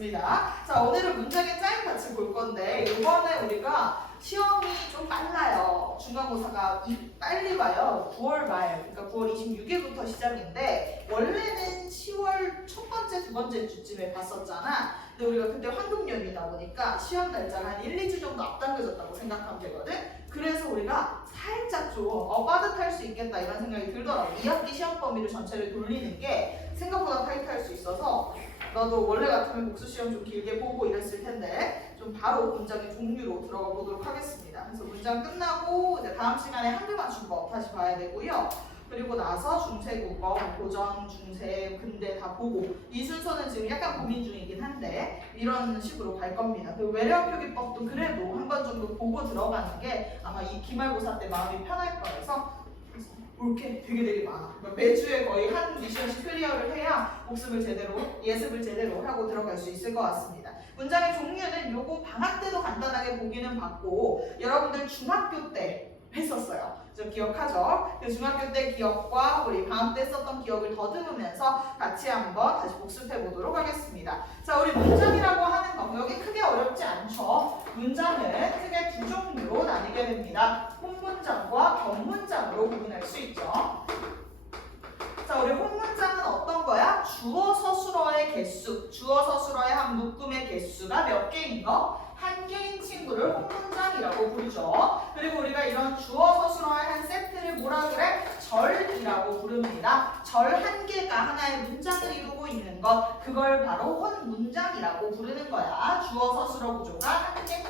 하겠습니다. 자, 오늘은 문장의 짜임 같이 볼 건데 이번에 우리가 시험이 좀 빨라요. 중간고사가 빨리 봐요. 9월 말, 그러니까 9월 26일부터 시작인데 원래는 10월 첫 번째, 두 번째 주쯤에 봤었잖아. 근데 우리가 그때 황금연휴다 보니까 시험 날짜가 한 1, 2주 정도 앞당겨졌다고 생각하면 되거든. 그래서 우리가 살짝 좀 빠듯할 수 있겠다 이런 생각이 들더라고. 2학기 시험 범위를 전체를 돌리는 게 생각보다 타이트할 수 있어서 나도 원래 같으면 복수시험 좀 길게 보고 이랬을 텐데 좀 바로 문장의 종류로 들어가 보도록 하겠습니다. 그래서 문장 끝나고 이제 다음 시간에 한글 맞춤법 다시 봐야 되고요. 그리고 나서 중세국어, 고전, 중세, 근대 다 보고 이 순서는 지금 약간 고민 중이긴 한데 이런 식으로 갈 겁니다. 그 외래어표기법도 그래도 한 번 정도 보고 들어가는 게 아마 이 기말고사 때 마음이 편할 거라서 볼 게 되게 많아. 매주에 거의 한 미션씩 클리어를 해야 복습을 제대로, 예습을 제대로 하고 들어갈 수 있을 것 같습니다. 문장의 종류는 요거 방학 때도 간단하게 보기는 봤고 여러분들 중학교 때 했었어요. 좀 기억하죠? 그 중학교 때 기억과 우리 방학 때 썼던 기억을 더듬으면서 같이 한번 다시 복습해 보도록 하겠습니다. 자, 우리 문장이라고 하는 거 여기 크게 어렵지 않죠? 문장은 크게 두 종류로 나뉘게 됩니다. 혼문장과 격문장으로 구분할 수 있죠. 자, 우리 혼문장은 어떤 거야? 주어 서술어의 개수, 주어 서술어의 한 묶음의 개수가 몇 개인 거? 한 개인 친구를 혼문장이라고 부르죠. 그리고 우리가 이런 주어 서술어의 한 세트를 뭐라 그래? 절이라고 부릅니다. 절 한 개가 하나의 문장을 이루고 있는 것, 그걸 바로 혼문장이라고 부르는 거야. 주어 서술어 구조가 한 개,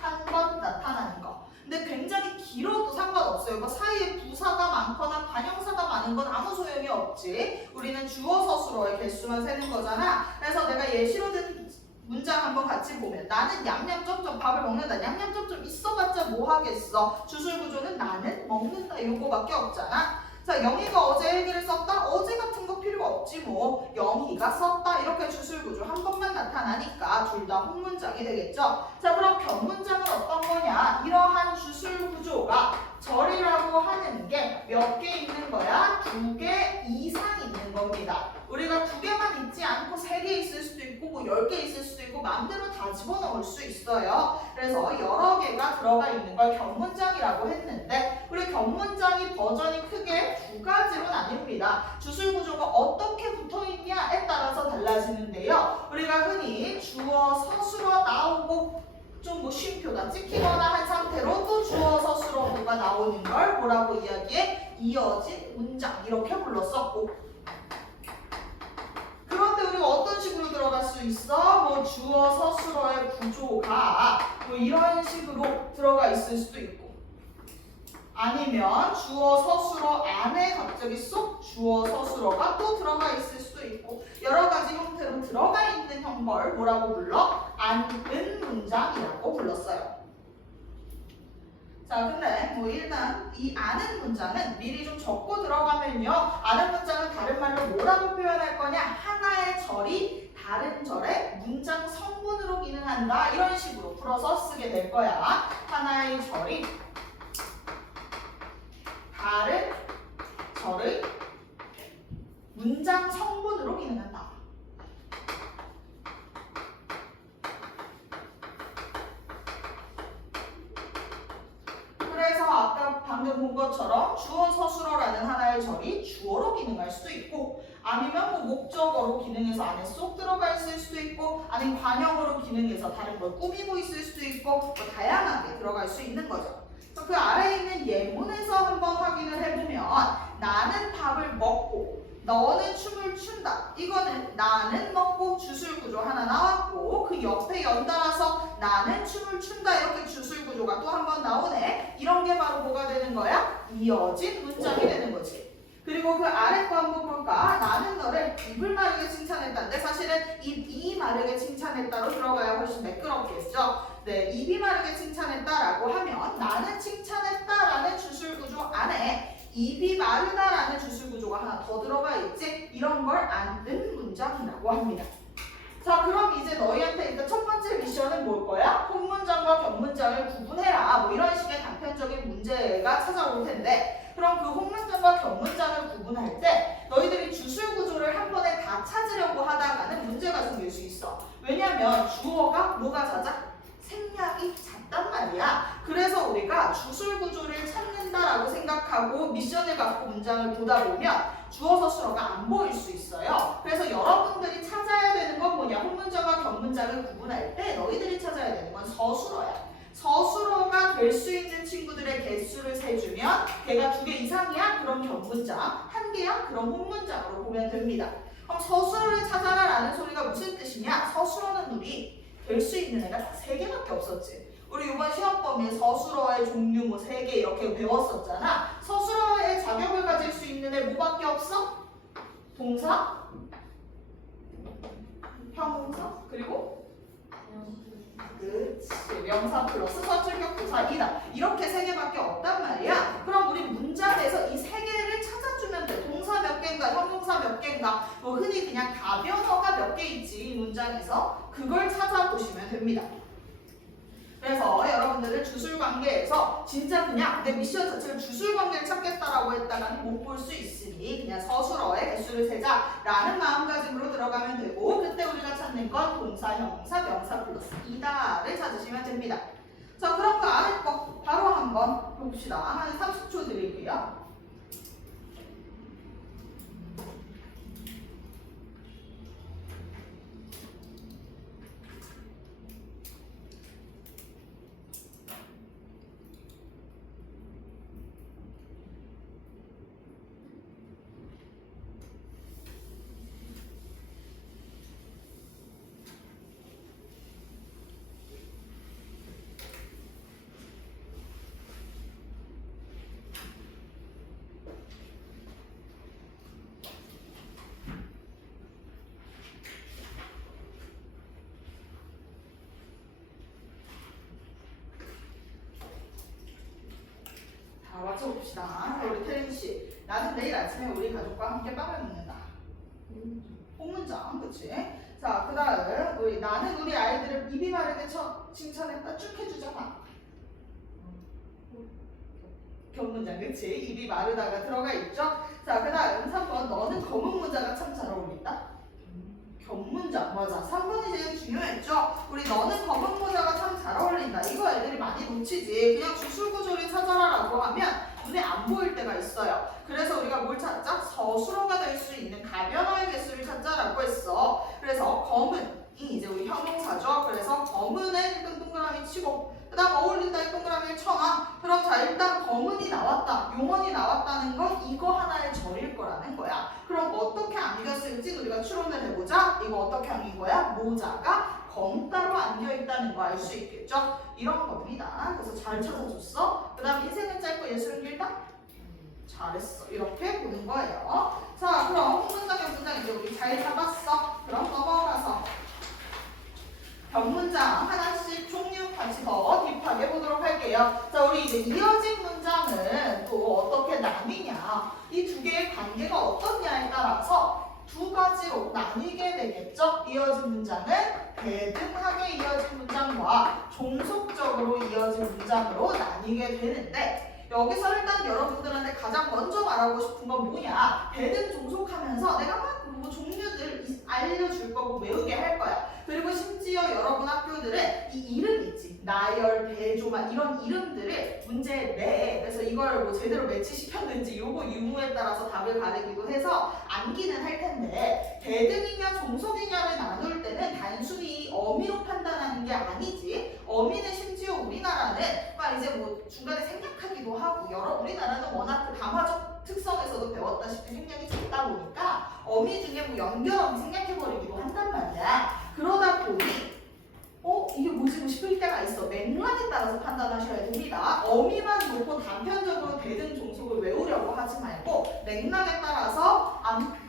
한 번 나타나는 거. 근데 굉장히 길어도 상관없어요. 뭐 사이에 부사가 많거나 관형사가 많은 건 아무 소용이 없지. 우리는 주어 서술어의 개수만 세는 거잖아. 그래서 내가 예시로 든 문장 한번 같이 보면 나는 얌얌 점점 밥을 먹는다. 얌얌 점점 있어봤자 뭐 하겠어. 주술 구조는 나는 먹는다 이거밖에 없잖아. 자, 영희가 어제 일기를 썼다? 어제 같은 거 필요 없지 뭐. 영희가 썼다 이렇게 주술 구조 한 번만 나타나니까 둘 다 혼문장이 되겠죠. 자, 그럼 격문장은 어떤 거냐? 이러한 주술 구조가 절이라고 하는 게 몇 개 있는 거야? 2개 이상 있는 겁니다. 우리가 2개만 있지 않고 3개 있을 수도 있고 뭐 10개 있을 수도 있고 마음대로 다 집어넣을 수 있어요. 그래서 여러 개가 들어가 있는 걸 격문장이라고 했는데 우리 격문장이 버전이 크게 두 가지로 나뉩니다. 주술 구조가 어떻게 붙어있냐에 따라서 달라지는데요. 우리가 흔히 주어 서술어 나오고 좀 뭐 쉼표가 찍히거나 한 상태로 또 주어 서술어가 나오는 걸 뭐라고 이야기해? 이어진 문장 이렇게 불렀었고 그런데 우리가 어떤 식으로 들어갈 수 있어? 뭐 주어 서술어의 구조가 뭐 이런 식으로 들어가 있을 수도 있고 아니면 주어 서술어 안에 갑자기 쏙 주어 서술어가 또 들어가 있을 수도 있고 여러 가지 형태로 들어가 있는 걸 뭐라고 불러? 안은 문장이라고 불렀어요. 자, 근데 뭐 일단 이 아는 문장은 미리 좀 적고 들어가면요. 아는 문장은 다른 말로 뭐라고 표현할 거냐? 하나의 절이 다른 절의 문장 성분으로 기능한다. 이런 식으로 풀어서 쓰게 될 거야. 하나의 절이 다른 절의 문장 성분으로 기능한다. 그래서 아까 방금 본 것처럼 주어 서술어라는 하나의 절이 주어로 기능할 수도 있고 아니면 뭐 목적어로 기능해서 안에 쏙 들어가 있을 수도 있고 아니면 관형으로 기능해서 다른 걸 꾸미고 있을 수도 있고 뭐 다양하게 들어갈 수 있는 거죠. 그 아래에 있는 예문에서 한번 확인을 해보면 나는 밥을 먹고 너는 춤을 춘다. 이거는 나는 먹고 주술 구조 하나 나왔고 그 옆에 연달아서 나는 춤을 춘다 이렇게 주술 구조가 또 한 번 나오네. 이런 게 바로 뭐가 되는 거야? 이어진 문장이 되는 거지. 그리고 그 아래 거 한번 볼까? 나는 너를 입을 마르게 칭찬했다는데 사실은 입이 마르게 칭찬했다로 들어가야 훨씬 매끄럽겠죠. 네, 입이 마르게 칭찬했다라고 하면 나는 칭찬했다라는 주술 구조 안에 입이 마르다라는 주술 구조가 하나 더 들어가 있지. 이런 걸 안은 문장이라고 합니다. 자, 그럼 이제 너희한테 일단 첫 번째 미션은 뭘 거야? 혼문장과 격문장을 구분해라. 뭐 이런 식의 단편적인 문제가 찾아올 텐데 그럼 그 혼문장과 격문장을 구분할 때 너희들이 주술 구조를 한 번에 다 찾으려고 하다가는 문제가 생길 수 있어. 왜 생각하고 미션을 갖고 문장을 보다 보면 주어 서술어가 안 보일 수 있어요. 그래서 여러분들이 찾아야 되는 건 뭐냐? 혼문자와 견문자를 구분할 때 너희들이 찾아야 되는 건 서술어야. 서술어가 될 수 있는 친구들의 개수를 세주면 걔가 2개 이상이야? 그럼 견문장, 1개야? 그럼 혼문장으로 보면 됩니다. 그럼 서술어를 찾아라라는 소리가 무슨 뜻이냐? 서술어는 우리 될 수 있는 애가 다 3개밖에 없었지. 우리 이번 시험 범위에 서술어의 종류 뭐 3개 이렇게 배웠었잖아. 서술어의 자격을 가질 수 있는 애 뭐밖에 없어? 동사, 형용사, 그리고 그치, 명사 플러스 서술격 부사이다. 이렇게 3개밖에 없단 말이야. 그럼 우리 문장에서 이 3개를 찾아주면 돼. 동사 몇 개인가, 형용사 몇 개인가, 뭐 흔히 그냥 가변어가 몇 개 있지 이 문장에서. 그걸 찾아보시면 됩니다. 그래서 여러분들은 주술관계에서 진짜 그냥 내 미션 자체를 주술관계를 찾겠다라고 했다가는 못 볼 수 있으니 그냥 서술어의 개수를 세자라는 마음가짐으로 들어가면 되고, 그때 우리가 찾는 건 동사, 형용사, 명사 플러스 이다를 찾으시면 됩니다. 자, 그럼 그 아래 거 바로 한번 봅시다. 한 30초 드릴게요. 맞춰봅시다. 우리 태린씨, 나는 내일 아침에 우리 가족과 함께 빵을 먹는다. 홍문장, 그치? 자, 그 다음 나는 우리 아이들을 입이 마르게 칭찬했다. 쭉 해주잖아. 견문장, 그치? 입이 마르다가 들어가 있죠? 자, 그 다음 3번, 너는 검은 모자가 참 잘 어울린다. 견문장, 맞아. 3번이 제일 중요했죠? 우리 너는 검은 모자가 참 잘 어울린다. 이거 애들이 많이 놓치지. 그냥 주술구조를 찾아라라고 하면 눈에 안 보일 때가 있어요. 그래서 우리가 뭘 찾자? 서술어가 될 수 있는 가변어의 개수를 찾자라고 했어. 그래서 검은이 이제 우리 형용사죠. 그래서 검은에 일단 동그라미 치고, 그 다음 어울린다에 동그라미를 쳐놔. 그럼 자, 일단 검은이 나왔다, 용언이 나왔다는 건 이거 하나의 절일 거라는 거야. 그럼 어떻게 안겼을지 우리가 추론을 해보자. 이거 어떻게 안긴 거야? 모자가 검따로 안겨있다는 거 알 수 있겠죠? 이런 겁니다. 그래서 잘 찾아줬어. 그 다음 인생은 짧고 예술은 길다? 잘했어. 이렇게 보는 거예요. 자, 그럼 홍문장, 견문장 이제 우리 잘 잡았어. 그럼 넘어가서 견문장 하나씩 종류 같이 더 딥하게 보도록 할게요. 자, 우리 이제 이어진 문장은 또 어떻게 나뉘냐, 이 2개의 관계가 어떻냐에 따라서 2가지로 나뉘게 되겠죠. 이어진 문장은 대등하게 이어진 문장과 종속적으로 이어진 문장으로 나뉘게 되는데, 여기서 일단 여러분들한테 가장 먼저 말하고 싶은 건 뭐냐, 대등 종속하면서 내가 막 뭐 종류들 알려줄 거고 외우게 할 거야. 그리고 심지어 여러분 학교들은 이 이름 있지, 나열, 배조만 이런 이름들을 문제에 내. 그래서 이걸 뭐 제대로 매치시켰는지 요거 유무에 따라서 답을 가리기도 해서 암기는 할 텐데, 대등이냐 종속이냐를 나눌 때는 단순히 어미로 판단하는 게 아니지. 어미는 심지어 우리나라는 막 이제 뭐 중간에 생략하기도 하고, 우리나라는 워낙 그 담화적 특성에서도 배웠다시피 생략이 작다 보니까 어미 중에 뭐 연결어미 생략해버리기도 한단 말이야. 그러다 보니 이게 뭐지 싶을 때가 있어. 맥락에 따라서 판단하셔야 됩니다. 어미만 놓고 단편적으로 대등 종속을 외우려고 하지 말고 맥락에 따라서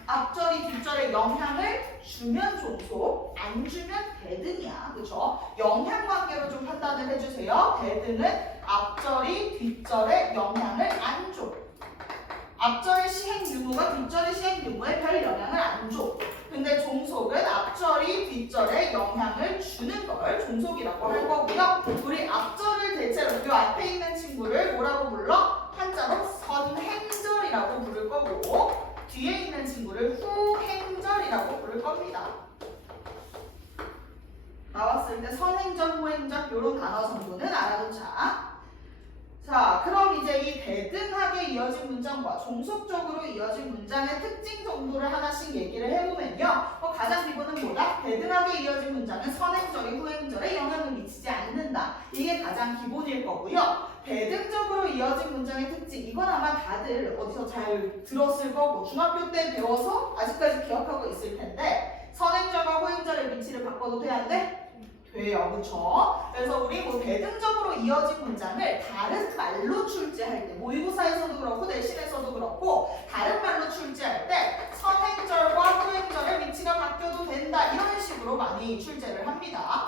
앞절이 뒷절에 영향을 주면 종속, 안 주면 대등이야. 그쵸? 영향 관계로 좀 판단을 해주세요. 대등은 앞절이 뒷절에 영향을 안 줘. 앞절의 시행 유무가 뒷절의 시행 유무에 별 영향을 안 줘. 근데 종속은 앞절이 뒷절에 영향을 주는 걸 종속이라고 할 거고요. 우리 앞절을 대체로 이 앞에 있는 친구를 뭐라고 불러? 한자로 선행절이라고 부를 거고, 뒤에 있는 친구를 후행절이라고 부를 겁니다. 나왔을 때 선행절, 후행절 이런 단어 성분은 알아두자. 자, 그럼 이제 이 대등하게 이어진 문장과 종속적으로 이어진 문장의 특징 정도를 하나씩 얘기를 해보면요. 가장 기본은 뭐다? 대등하게 이어진 문장은 선행절이 후행절에 영향을 미치지 않는다. 이게 가장 기본일 거고요. 대등적으로 이어진 문장의 특징, 이건 아마 다들 어디서 잘 들었을 거고 중학교 때 배워서 아직까지 기억하고 있을 텐데 선행절과 후행절의 위치를 바꿔도 돼야 안 돼? 돼요. 그쵸? 그래서 우리 뭐 대등적으로 이어진 문장을 다른 말로 출제할 때 모의고사에서도 그렇고 내신에서도 그렇고 다른 말로 출제할 때 선행절과 후행절의 위치가 바뀌어도 된다. 이런 식으로 많이 출제를 합니다.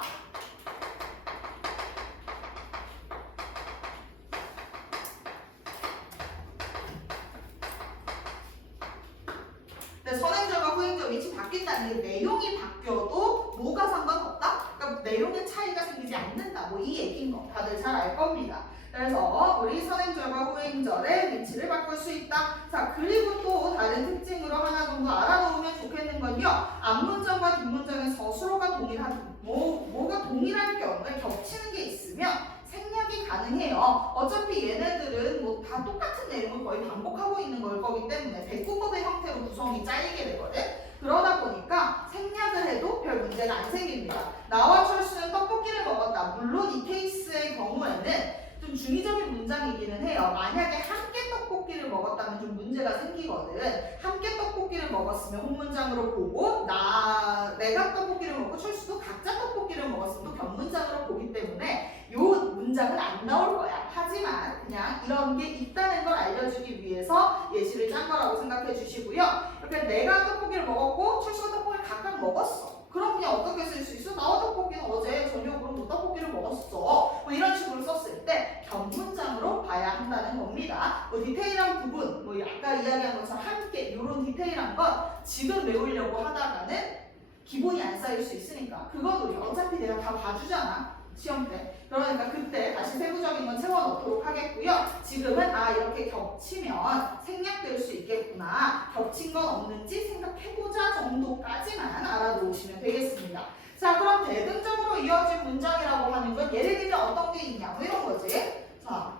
근데 선행절과 후행절 위치 바뀐다는 게 내용이 바뀌어도 뭐가 상관없다? 그러니까 내용의 차이가 생기지 않는다. 뭐 이 얘기인 거 다들 잘 알 겁니다. 그래서 우리 선행절과 후행절의 위치를 바꿀 수 있다. 자, 그리고 또 다른 특징으로 하나 정도 알아놓으면 좋겠는 건요. 앞문장과 뒷문장의 서술어가 동일한 뭐가 동일할 경우에 겹치는 게 있으면 생략이 가능해요. 어차피 얘네들은 뭐 다 똑같은 내용을 거의 반복하고 있는 걸 거기 때문에 대꾸법의 형태로 구성이 짜이게 되거든. 그러다 보니까 생략을 해도 별 문제가 안 생깁니다. 나와 철수는 떡볶이를 먹었다. 물론 이 케이스의 경우에는 좀 중의적인 문장이기는 해요. 만약에 함께 떡볶이를 먹었다면 좀 문제가 생기거든. 함께 떡볶이를 먹었으면 혼문장으로 보고 내가 떡볶이를 먹고 철수도 각자 떡볶이를 먹었으면 또 변문장으로 보기 때문에 요 문장은 안 나올 거야. 하지만 그냥 이런 게 있다는 걸 알려주기 위해서 예시를 짠 거라고 생각해 주시고요. 이렇게 내가 떡볶이를 먹었고 철수가 떡볶이를 각각 먹었어. 그럼 그냥 어떻게 쓸 수 있어? 나와 떡볶이는 어제 저녁으로 뭐 떡볶이를 먹었어. 뭐 이런 식으로 썼을 때 변문장으로 봐야 한다는 겁니다. 뭐 디테일한 부분, 뭐 아까 이야기한 것처럼 함께 이런 디테일한 건 지금 외우려고 하다가는 기본이 안 쌓일 수 있으니까 그건 우리 어차피 내가 다 봐주잖아. 시험 때. 그러니까 그때 다시 세부적인 건 채워넣도록 하겠고요. 지금은 이렇게 겹치면 생략될 수 있겠구나. 겹친 건 없는지 생각해보자 정도까지만 알아놓으시면 되겠습니다. 자, 그럼 대등적으로 이어진 문장이라고 하는 건 예를 들면 어떤 게 있냐 뭐 이런 거지. 자,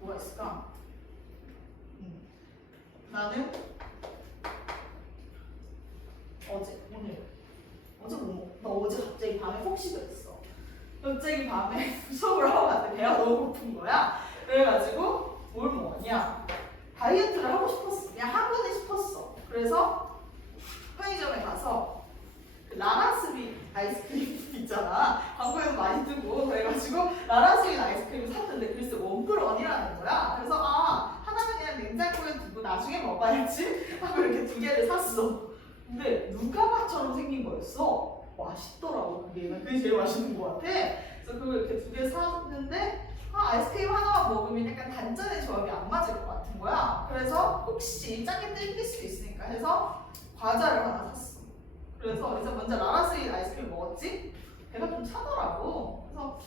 뭐가 있을까? 나는 나 어제 갑자기 밤에 혹시 그랬어. 갑자기 밤에 수업을 하고 갔는데 배가 너무 고픈 거야. 그래가지고 뭘 먹었냐? 다이어트를 하고 싶었어. 그냥 하고는 싶었어. 그래서 편의점에 가서 그 라라스윗 아이스크림 있잖아. 광고에도 많이 뜨고 그래가지고 라라스윗 아이스크림을 샀는데 글쎄 원플원이라는 거야. 그래서 하나는 그냥 냉장고에 두고 나중에 먹어야지 하고 이렇게 두 개를 샀어. 근데 누가맛처럼 생긴 거였어. 맛있더라고. 그게 제일 맛있는 것 같아. 그래서 그걸 이렇게 두 개 샀는데 아이스크림 하나만 먹으면 약간 단짠의 조합이 안 맞을 것 같은 거야. 그래서 혹시 짜게 땡길 수도 있으니까 해서 과자를 하나 샀어. 그래서 먼저 라라스윗 아이스크림 먹었지? 배가 좀 차더라고. 그래서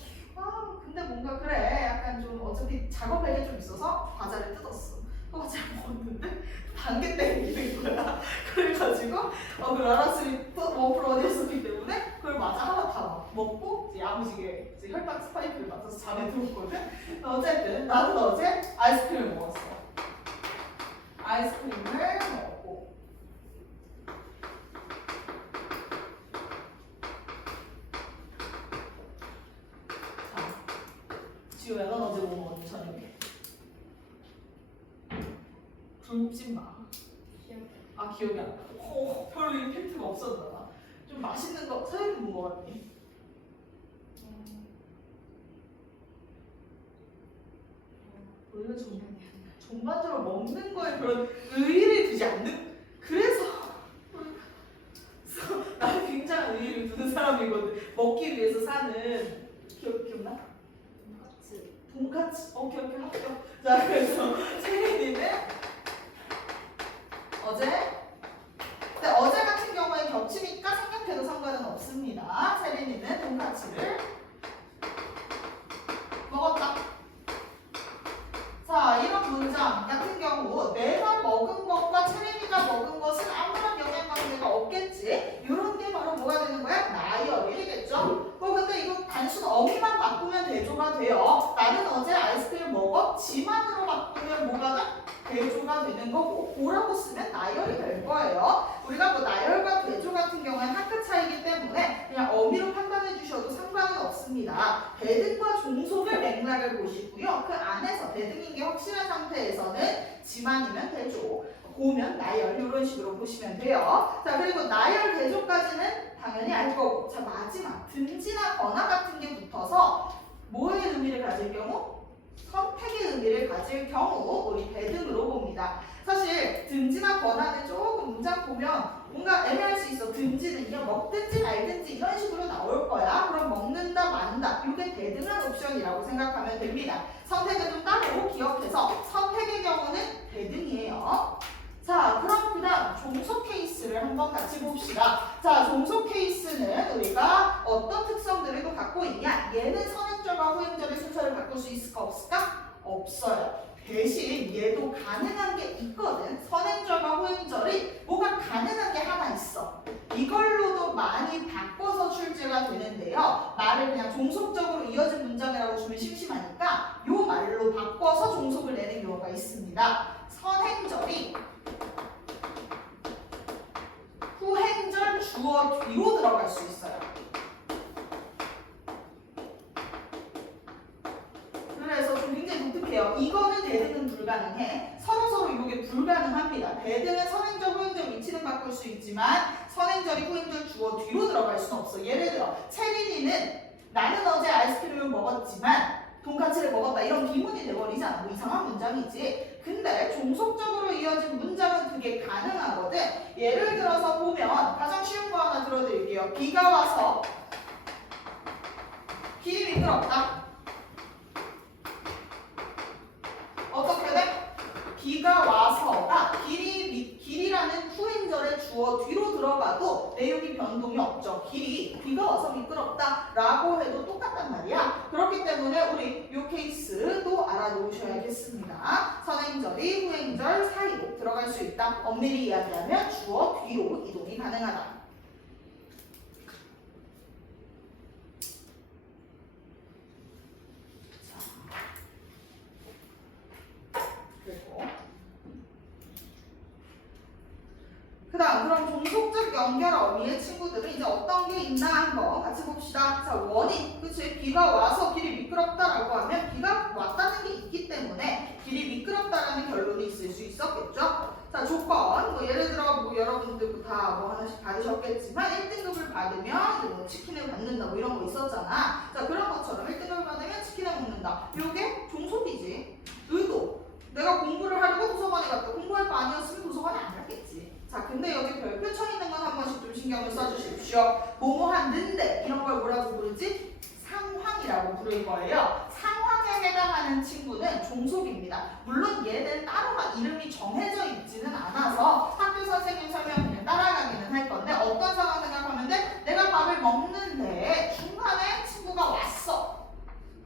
근데 뭔가 그래 약간 좀 어차피 작업할 게 좀 있어서 과자를 뜯었어. 과자를 먹었는데 단계 땡기는 거야. 그래가지고 그 라라스윗 원플 어디였었기 때문에 그걸 과자 하나 다 먹고 이제 야무지게 이제 혈당 스파이크를 맞춰서 잠에 들었거든. 어쨌든 나는 어제 아이스크림을 먹었어. 아이스크림을 먹고 지우야, 넌 어제 뭐 먹었니 저녁에? 굶지 마. 기억이 안 나. 별로 임팩트가 없었나 봐. 좀 맛있는 거 서유는 뭐 먹었니? 원래 전반적으로 먹는 거에 그런 의의를 두지 않는. 그래서 나는 굉장한 의의를 두는 사람이거든. 먹기 위해서 사는. 기억나? 돈까스. 오케이 합격. 자, 그래서 세린이는 근데 어제 같은 경우에 겹치니까 생각해도 상관은 없습니다. 세린이는 돈까스를 먹었다. 자, 이런 문장 같은 경우 내가 먹은 것과 세린이가 먹은 것은 아무런 영향관계가 없겠지. 이런 게 바로 뭐가 되는 거야? 나열이 되겠죠. 근데 이거 단수는 어미만 바꾸면 대조가 돼요. 나는 어제 아이스크림 먹었지만으로 바꾸면 뭐가 돼? 대조가 되는 거고, 고라고 쓰면 나열이 될 거예요. 우리가 뭐 나열과 대조 같은 경우에는 학급 차이기 때문에 그냥 어미로 판단해 주셔도 상관은 없습니다. 대등과 종속을 맥락을 보시고요. 그 안에서 대등인 게 확실한 상태에서는 지만이면 대조, 고면 나열 이런 식으로 보시면 돼요. 자, 그리고 나열 대조까지는 당연히 알 거고, 자 마지막 든지나 거나 같은 게 붙어서 뭐의 의미를 가질 경우? 선택의 의미를 가질 경우 우리 대등으로 봅니다. 사실 든지나 거나는 조금 문장 보면 뭔가 애매할 수 있어. 든지는 그냥 먹든지 말든지 이런 식으로 나올 거야. 그럼 먹는다 만다 이게 대등한 옵션이라고 생각하면 됩니다. 선택은 좀 따로 기억해서 선택의 경우는 대등이에요. 자, 그럼 그 다음 종속 케이스를 한번 같이 봅시다. 자, 종속 케이스는 우리가 어떤 특성들을 또 갖고 있냐? 얘는 선행절과 후행절의 순서를 바꿀 수 있을까 없을까? 없어요. 대신 얘도 가능한 게 있거든. 선행절과 후행절이 뭐가 가능한 게 하나 있어. 이걸로도 많이 바꿔서 출제가 되는데요. 말을 그냥 종속적으로 이어진 문장이라고 주면 심심하니까 요 말로 바꿔서 종속을 내는 경우가 있습니다. 선행절이 후행절 주어 뒤로 들어갈 수 있어요. 그래서 좀 굉장히 독특해요. 이거는 대등은 불가능해. 서로서로 이게 불가능합니다. 대등은 선행절, 후행절 위치는 바꿀 수 있지만 선행절이 후행절 주어 뒤로 들어갈 수는 없어. 예를 들어 채린이는 나는 어제 아이스크림을 먹었지만 돈까스를 먹었다 이런 기문이 돼버리잖아. 뭐 이상한 문장이지. 근데 종속적으로 이어진 문장은 그게 가능하거든. 예를 들어서 보면 가장 쉬운 거 하나 들어드릴게요. 비가 와서 길이 미끄럽다. 어떻게 돼? 비가 와서가 길이라는 후행절의 주어 뒤로 들어가도 내용이 변동이 없죠. 비가 와서 미끄럽다 라고 해도 똑같단 말이야. 그렇기 때문에 우리 이 케이스도 알아놓으셔야겠습니다. 선행절이 후행절 사이로 들어갈 수 있다. 엄밀히 이야기하면 주어 뒤로 이동이 가능하다. 그 다음 그럼 종속적 연결 어미의 친구들은 이제 어떤 게 있나 한번 같이 봅시다. 자, 원인. 그치? 비가 와서 길이 미끄럽다라고 하면 비가 왔다는 게 있기 때문에 길이 미끄럽다라는 결론이 있을 수 있었겠죠? 자, 조건. 뭐 예를 들어 뭐 여러분들도 다 뭐 하나씩 받으셨겠지만 1등급을 받으면 이제 뭐 치킨을 받는다 뭐 이런 거 있었잖아. 자, 그런 것처럼 1등급을 받으면 치킨을 먹는다. 이게 종속이지. 의도. 내가 공부를 하려고 도서관에 갔다. 공부할 거 아니었으면 도서관에 안 갔겠지. 자, 근데 여기 별표 쳐 있는 건 한 번씩 좀 신경을 써주십시오. 뭐뭐 하는데 이런 걸 뭐라고 부르지? 상황이라고 부를 거예요. 상황에 해당하는 친구는 종속입니다. 물론 얘는 따로 막 이름이 정해져 있지는 않아서 학교 선생님 설명 그냥 따라가기는 할 건데 어떤 상황 생각하면 돼? 내가 밥을 먹는데 중간에 친구가 왔어.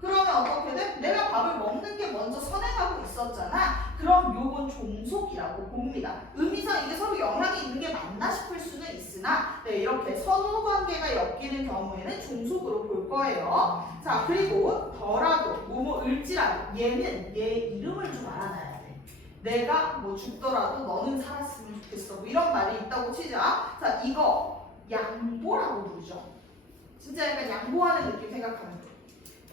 그러면 어떻게 돼? 내가 밥을 먹는 게 먼저 선행하고 있었잖아. 그럼 요건 종속이라고 봅니다. 의미상 이게 서로 영향이 있는 게 맞나 싶을 수는 있으나 네, 이렇게 선후 관계가 엮이는 경우에는 종속으로 볼 거예요. 자, 그리고 더라도 뭐을지라도 얘는 얘 이름을 좀 알아놔야 돼. 내가 뭐 죽더라도 너는 살았으면 좋겠어. 뭐 이런 말이 있다고 치자. 자, 이거 양보라고 부르죠. 진짜 약간 양보하는 느낌 생각하면 돼.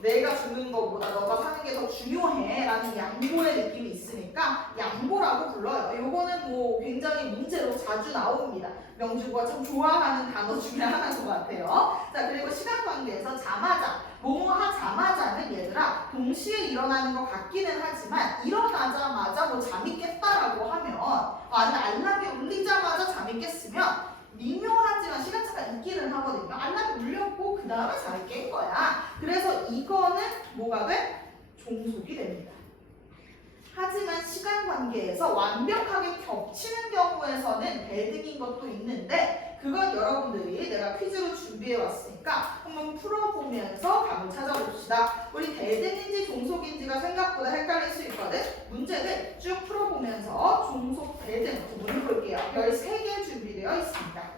내가 죽는 것보다 너가 사는 게 더 중요해 라는 양보의 느낌이 있으니까 양보라고 불러요. 요거는 뭐 굉장히 문제로 자주 나옵니다. 명주가 참 좋아하는 단어 중에 하나인 것 같아요. 자, 그리고 시간 관계에서 자마자 뭐뭐 하자마자는 얘들아 동시에 일어나는 것 같기는 하지만 일어나자마자 뭐 잠이 깼다라고 하면 아니면 알람이 울리자마자 잠이 깼으면 미묘하지만 시간차가 있기는 하거든요. 알람이 울렸고 그 다음에 잠이 깬 거야. 그래서 이거는 뭐가 돼? 종속이 됩니다. 하지만 시간 관계에서 완벽하게 겹치는 경우에서는 대등인 것도 있는데 그건 여러분들이 내가 퀴즈로 준비해 왔으니까 한번 풀어보면서 답을 찾아봅시다. 우리 대등인지 종속인지가 생각보다 헷갈릴 수 있거든. 문제를 쭉 풀어보면서 종속, 대등 구분을 볼게요. 13개 준비되어 있습니다.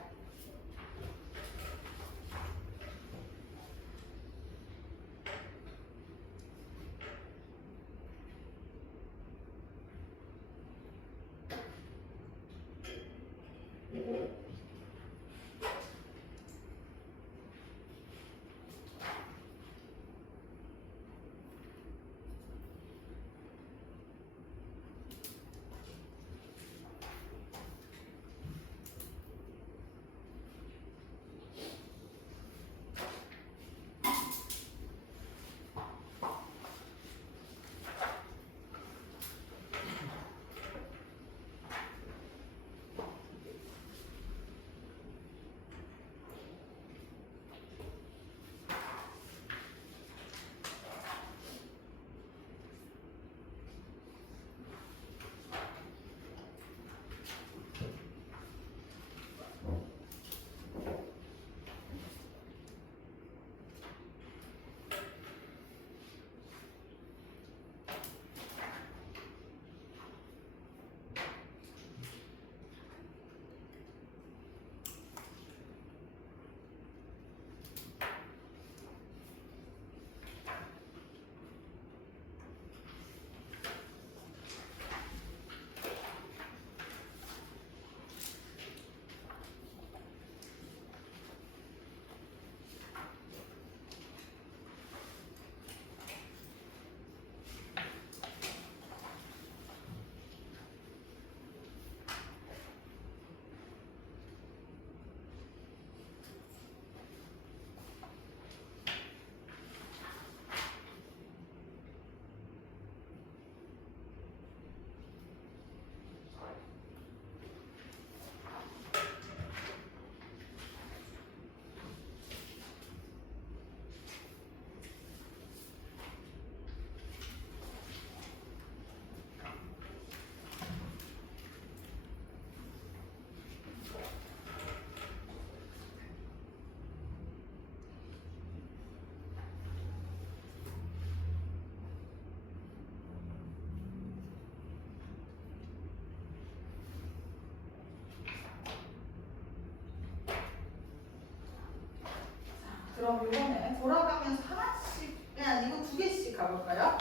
그럼 이번에 돌아가면서 하나씩, 이거 두 개씩 가볼까요?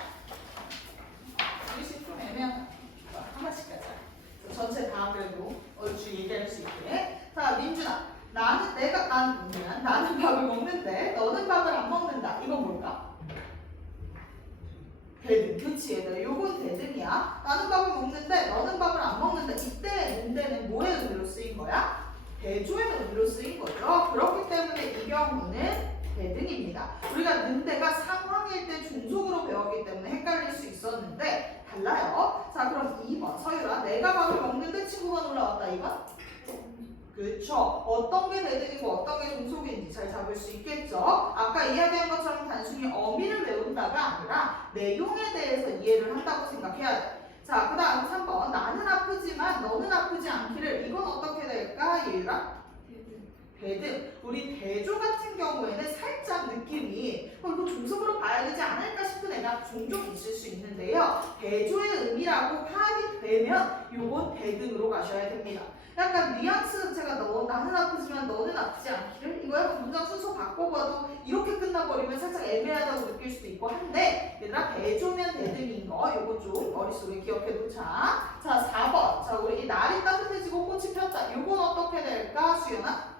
두 개씩 좀 애매한, 하나씩 가자. 전체 다 그래도 얼추 얘기할 수 있게. 자, 민준아. 나는 밥을 먹는데 너는 밥을 안 먹는다. 이건 뭘까? 대등. 그치, 얘들아. 요건 대등이야. 나는 밥을 먹는데 너는 밥을 안 먹는다. 이때 는데는 뭐의 의미로 쓰인 거야? 대조의 의미로 쓰인 거죠. 그렇기 때문에 이 경우는 대등입니다. 우리가 는데가 상황일 때 중속으로 배웠기 때문에 헷갈릴 수 있었는데 달라요. 자, 그럼 2번 서유라. 내가 밥을 먹는데 친구가 올라왔다. 2번. 그렇죠. 어떤 게 대등이고 어떤 게 중속인지 잘 잡을 수 있겠죠. 아까 이야기한 것처럼 단순히 어미를 외운다가 아니라 내용에 대해서 이해를 한다고 생각해야 돼. 자, 그 다음 3번. 나는 아프지만 너는 아프지 않기를. 이건 어떻게 될까, 예유라? 대등. 우리 대조 같은 경우에는 살짝 느낌이 이거 중속으로 봐야 되지 않을까 싶은 애가 종종 있을 수 있는데요. 대조의 의미라고 파악이 되면 요건 대등으로 가셔야 됩니다. 약간 뉘앙스 자체가 나는 아프지만 너는 아프지 않기를 이거 약간 문장 순서 바꿔봐도 이렇게 끝나버리면 살짝 애매하다고 느낄 수도 있고 한데 얘들아 대조면 대등인 거 요거 좀 머릿속에 기억해두자. 자 4번 자 우리 이 날이 따뜻해지고 꽃이 폈다 요건 어떻게 될까 수연아?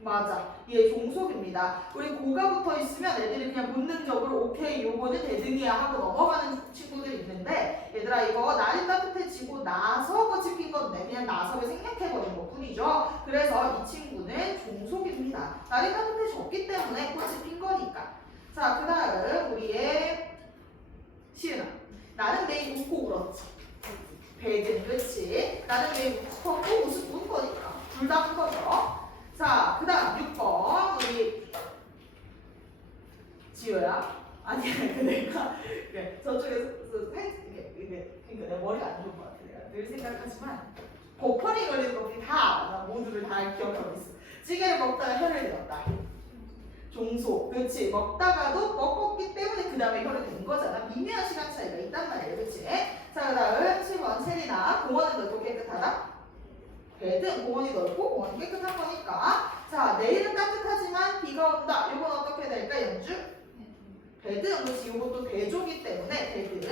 맞아. 얘 종속입니다. 우리 고가 붙어 있으면 애들이 그냥 본능적으로 오케이 요거는 대등이야 하고 넘어가는 친구들이 있는데 얘들아 이거 날이 따뜻해지고 나서 꽃이 핀 건데 그냥 나서를 생략해버린 것 뿐이죠. 그래서 이 친구는 종속입니다. 날이 따뜻해졌기 때문에 꽃이 핀 거니까. 자, 그 다음 우리의 시은아. 나는 매일 웃고 울었지. 배든 그렇지. 나는 매일 웃고 웃은 거니까. 둘 다 큰 거죠. 자, 그 다음 6번 우리 지효야. 아니야, 내가 저쪽에서 이게 그러니까 내 머리가 안 좋은 것 같아. 내가 늘 생각하지만 버퍼링 걸리는 것들이 다 모두를 다 기억하고 있어. 찌개를 먹다가 혀를 내었다. 종속, 그렇지. 먹다가도 먹었기 때문에 그 다음에 혀를 댄 거잖아. 미묘한 시간 차이가 있단 말이야, 그렇지? 자, 그 다음 7번 세리나. 공원은 넓고 깨끗하다. 배든 공원이 넓고 공원이 깨끗한 거니까. 자, 내일은 따뜻하지만 비가 온다. 이건 어떻게 될까, 연주? 배든, 그렇지. 이것도 대조기 때문에 배든.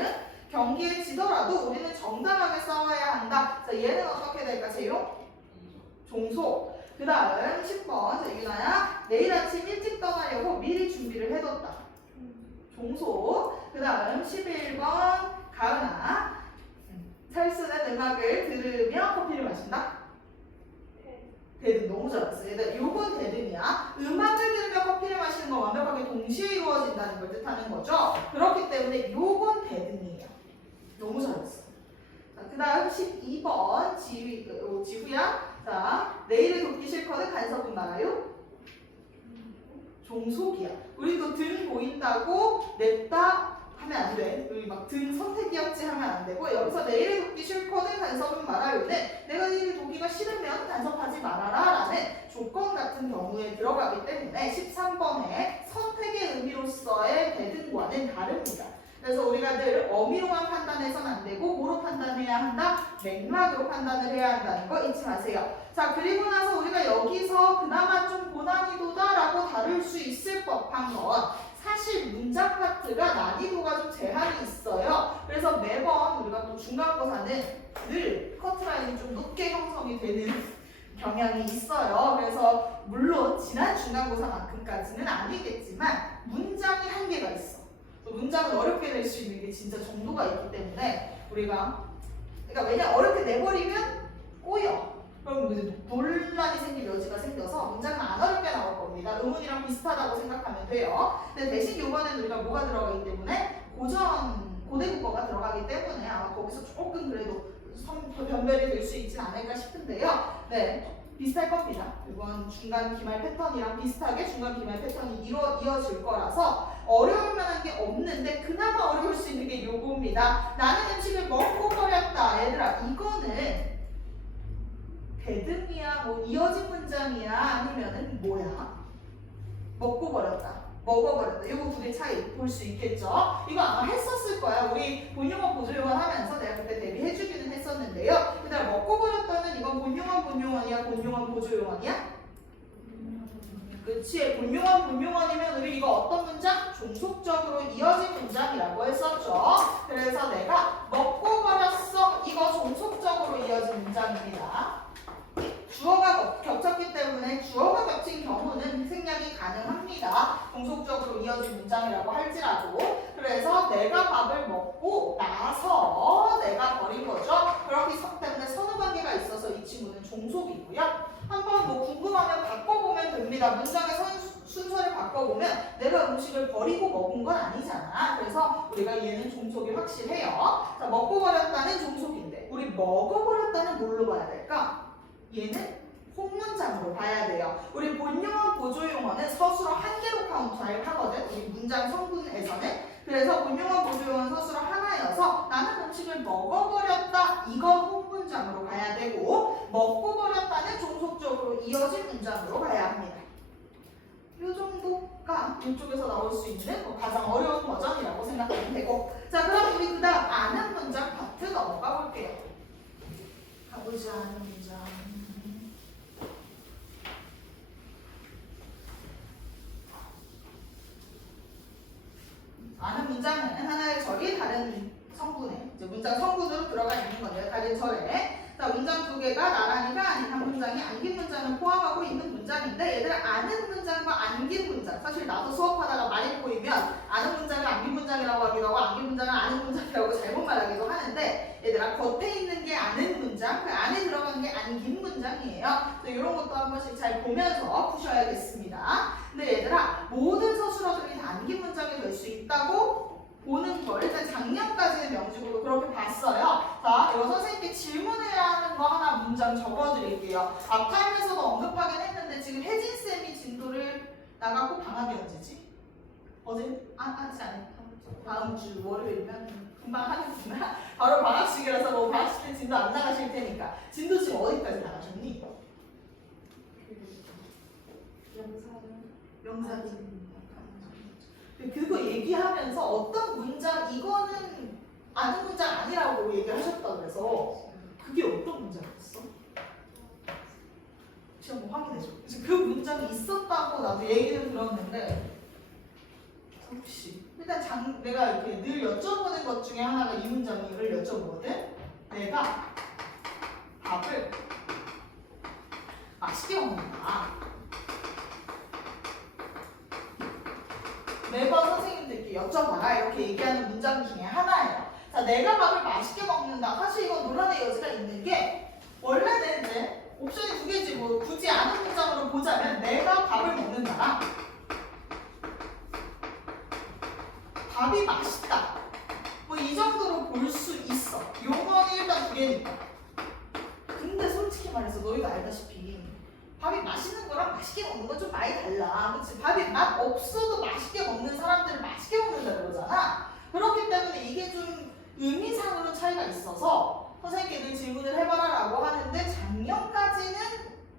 경기에 지더라도 우리는 정당하게 싸워야 한다. 자, 얘는 어떻게 될까, 재용? 종속. 그 다음 10번. 자, 유나야. 내일 아침 일찍 떠나려고 미리 준비를 해뒀다. 종속. 그 다음 11번. 가은아. 잘 쓰는 음악을 들으며 커피를 마신다. 대등 너무 잘했어. 얘들 요건 대등이야. 음악을 들으며 커피를 마시는 건 완벽하게 동시에 이루어진다는 걸 뜻하는 거죠. 그렇기 때문에 요건 대등이에요. 너무 잘했어. 자, 그 다음 12번 지후야. 자, 내일을 돕기 싫거든 간섭은 말아요. 종속이야. 우리도 등 보인다고 냈다 하면 안 돼. 우리 막 등 선택이었지 하면 안 되고 여기서 내일을 돕기 싫거든 간섭은 말아요는 내가 내일을 돕기가 싫으면 간섭하지 말아라 라는 조건 같은 경우에 들어가기 때문에 13번의 선택의 의미로서의 대등과는 다릅니다. 그래서 우리가 늘 어미로만 판단해서는 안 되고 뭐로 판단해야 한다? 맥락으로 판단을 해야 한다는 거 잊지 마세요. 자, 그리고 나서 우리가 여기서 그나마 좀 고난이도다 라고 다룰 수 있을 법한 건 사실 문장 파트가 난이도가 좀 제한이 있어요. 그래서 매번 우리가 또 중간고사는 늘 커트라인이 좀 높게 형성이 되는 경향이 있어요. 그래서 물론 지난 중간고사만큼까지는 아니겠지만 문장이 한계가 있어. 또 문장은 어렵게 낼 수 있는 게 진짜 정도가 있기 때문에 우리가 그러니까 왜냐 어렵게 내버리면 꼬여. 그럼 이제 논란이 생길 여지가 생겨서 문장은 안 어렵게 나올 겁니다. 의문이랑 비슷하다고 생각하면 돼요. 근데 대신 이번에는 우리가 뭐가 들어가기 때문에 고대국어가 들어가기 때문에 아마 거기서 조금 그래도 변별이 될 수 있지 않을까 싶은데요. 네. 비슷할 겁니다. 이번 중간 기말 패턴이랑 비슷하게 중간 기말 패턴이 이어질 거라서 어려울 만한 게 없는데 그나마 어려울 수 있는 게 요겁니다. 나는 음식을 먹고 버렸다. 얘들아 이거는 대등이야 뭐 이어진 문장이야 아니면은 뭐야? 먹고 버렸다. 먹어버렸다. 요거 두 개 차이 볼 수 있겠죠? 이거 아마 했었을 거야. 우리 본용어 보조용어 하면서 내가 그때 대비해주기는 했었는데요. 그다음 먹고 버렸다는 이건 본용어이야 본용어 보조용어이야? 그치? 본용원이면 우리 이거 어떤 문장? 종속적으로 이어진 문장이라고 했었죠. 그래서 내가 먹고 버렸어. 이거 종속적으로 이어진 문장입니다. 주어가 겹쳤기 때문에 주어가 겹친 경우는 생략이 가능합니다. 종속적으로 이어진 문장이라고 할지라도. 그래서 내가 밥을 먹고 나서 내가 버린 거죠. 그렇기 때문에 선후관계가 있어서 이 친구는 종속이고요. 한번 뭐 궁금하면 바꿔보면 됩니다. 문장의 순서를 바꿔보면 내가 음식을 버리고 먹은 건 아니잖아. 그래서 우리가 얘는 종속이 확실해요. 자, 먹고 버렸다는 종속인데 우리 먹어버렸다는 뭘로 봐야 될까? 얘는 홍문장으로 봐야 돼요. 우리 본용어 보조용어는 서술어 한 개로 카운트를 하거든. 우리 문장 성분에서는. 그래서 본용어 보조용어는 서술어 하나여서 나는 음식을 먹어버렸다. 이건 홍문장으로 가야 되고 먹고 버렸다는 종속적으로 이어진 문장으로 가야 합니다. 이 정도가 이쪽에서 나올 수 있는 가장 어려운 버전이라고 생각하면 되고 자 그럼 우리 그 다음 아는 문장 파트 넘어가 볼게요. 가보자. 아는 문장. 아는 문장은 하나의 절이 다른 성분에 이제 문장 성분으로 들어가 있는 건데요. 다른 절에 자 문장 두 개가 나란히가 아닌 한 문장이 안긴 문장을 포함하고 있는 문장인데 얘들 아는 문장과 안긴 문장 사실 나도 수업하다가 말이 꼬이면 아는 문장을 안긴 문장이라고 하기도 하고 안긴 문장을 아는 문장이라고 잘못 말하기도 하는데 얘들아 겉에 있는 게 아는 문장 그 안에 들어간 게 안긴 문장이에요. 이런 것도 한 번씩 잘 보면서 푸셔야겠습니다. 근데 얘들아 모든 서술어들이 다 안긴 문장이 될 수 있다고 보는 걸 일단 작년까지는 명식으로 그렇게 봤어요. 자, 이거 선생님께 질문해야 하는 거 하나 문장 적어드릴게요. 앞타임에서도 언급하긴 했는데 지금 혜진쌤이 진도를 나가고 방학이 언제지? 어제? 아직 안 해. 다음 주 월요일이면 금방 하겠구나. 바로 방학식이라서 뭐 방학식 때 진도 안 나가실 테니까. 진도 지금 어디까지 나가셨니? 영사진. 그거 얘기하면서 어떤 문장 이거는 아는 문장 아니라고 얘기하셨다 그래서 그게 어떤 문장이었어? 혹시 한번 확인해줘. 그 문장이 있었다고 나도 얘기를 들었는데 혹시 일단 내가 이렇게 늘 여쭤보는 것 중에 하나가 이 문장을 여쭤보거든. 내가 밥을 맛있게 먹는다. 매번 선생님들께 여쭤봐라 이렇게 얘기하는 문장 중에 하나예요. 자, 내가 밥을 맛있게 먹는다. 사실 이건 논란의 여지가 있는 게 원래는 이제 옵션이 두 개지 뭐 굳이 아는 문장으로 보자면 내가 밥을 먹는다랑 밥이 맛있다. 뭐 이 정도로 볼 수 있어. 용어는 일단 두 개니까. 근데 솔직히 말해서 너희가 알다시피 밥이 맛있는 거랑 맛있게 먹는 건 좀 많이 달라. 그치? 밥이 맛 없어도 맛있게 먹는 사람들은 맛있게 먹는다 그러잖아. 그렇기 때문에 이게 좀 의미상으로 차이가 있어서 선생님께 늘 질문을 해봐라 라고 하는데 작년까지는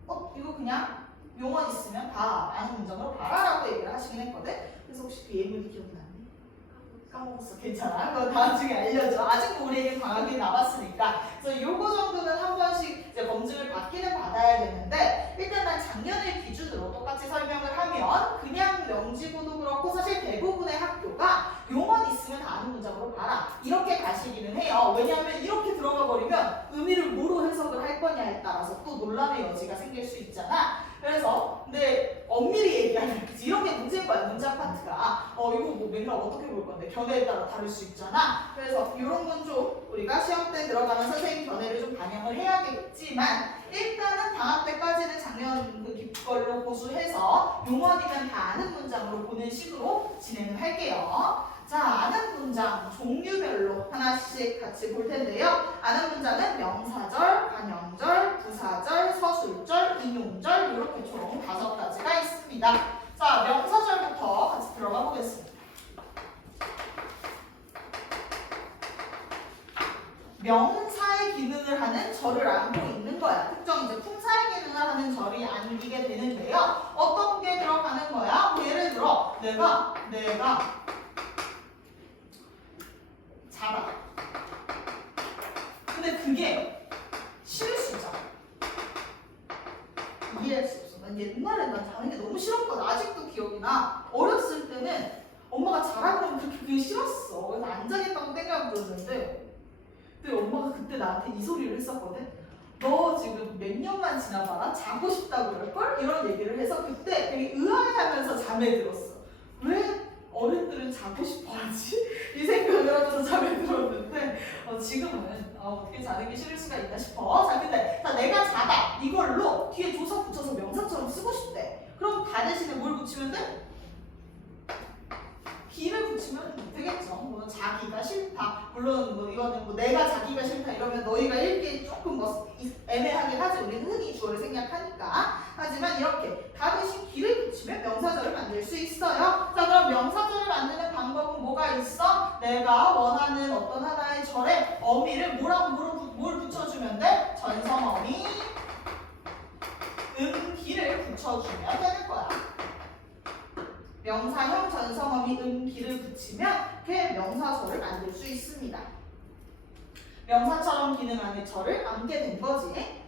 이거 그냥 용어 있으면 다 아는 문장으로 봐라 라고 얘기를 하시긴 했거든. 그래서 혹시 그 예문이 기억나니? 까먹었어. 괜찮아. 그거 다음주에 알려줘. 아직 우리에게 방학이 남았으니까. 그래서 요거 정도는 한 번씩 이제 검증을 받기는 받아야 되는데 일단 난 작년을 기준으로 똑같이 설명을 하면 그냥 명지고도 그렇고 사실 대부분의 학교가 용어 있으면 다 아는 문장으로 봐라. 이렇게 가시기는 해요. 왜냐하면 이렇게 들어가 버리면 의미를 뭐로 해석을 할 거냐에 따라서 또 논란의 여지가 생길 수 있잖아. 그래서 근데 엄밀히 얘기하면 이런 게 문제인 거야. 문장 파트가 이거 뭐 맥락 어떻게 볼 건데 견해에 따라 다를 수 있잖아. 그래서 이런 건 좀 우리가 시험 때 들어가면 선생님 견해를 좀 반영을 해야겠지만 일단은 방학 때까지는 작년 걸로 고수해서 용어이면 다 아는 문장으로 보는 식으로 진행을 할게요. 자, 아는 문장 종류별로 하나씩 같이 볼 텐데요. 아는 문장은 명사절, 관형절, 부사절, 서술절, 인용절 이렇게 총 5가지가 있습니다. 자, 명사절부터 같이 들어가 보겠습니다. 명사의 기능을 하는 절을 안고 있는 거야. 특정 이제 품사의 기능을 하는 절이 안기게 되는데요. 어떤 게 들어가는 거야? 뭐 예를 들어 내가 자다. 근데 그게 실수잖아. 이해할 수 없어. 난 옛날에 난 자는 게 너무 싫었거든. 아직도 기억이 나. 어렸을 때는 엄마가 자라 그러면 그게 싫었어. 그래서 안 자겠다고 생각이 들었는데, 근데 엄마가 그때 나한테 이 소리를 했었거든. 너 지금 몇 년만 지나봐라 자고 싶다고 그럴걸? 이런 얘기를 해서 그때 되게 의아해하면서 잠에 들었어. 왜 어른들은 자고 싶어 하지? 이 생각을 하면서 잠에 들었는데 지금은 어떻게 자는 게 싫을 수가 있나 싶어. 자, 근데 내가 자다 이걸로 뒤에 조사 붙여서 명사처럼 쓰고 싶대. 그럼 다 대신에 뭘 붙이면 돼? 기를 붙이면 되겠죠. 뭐 자기가 싫다. 물론 뭐 이거는 뭐 내가 자기가 싫다 이러면 너희가 읽기 조금 뭐 애매하긴 하지. 우리는 흔히 주어를 생략하니까. 하지만 이렇게 다 대신 기를 붙이면 명사절을 만들 수 있어요. 자, 그럼 명사절을 만드는 방법은 뭐가 있어? 내가 원하는 어떤 하나의 절에 어미를 뭘 붙여주면 돼? 전성어미 기를 붙여주면 되는 거야. 명사형 전성어미 기를 붙이면 그게 명사절을 만들 수 있습니다. 명사처럼 기능하는 절을 앉게 된 거지.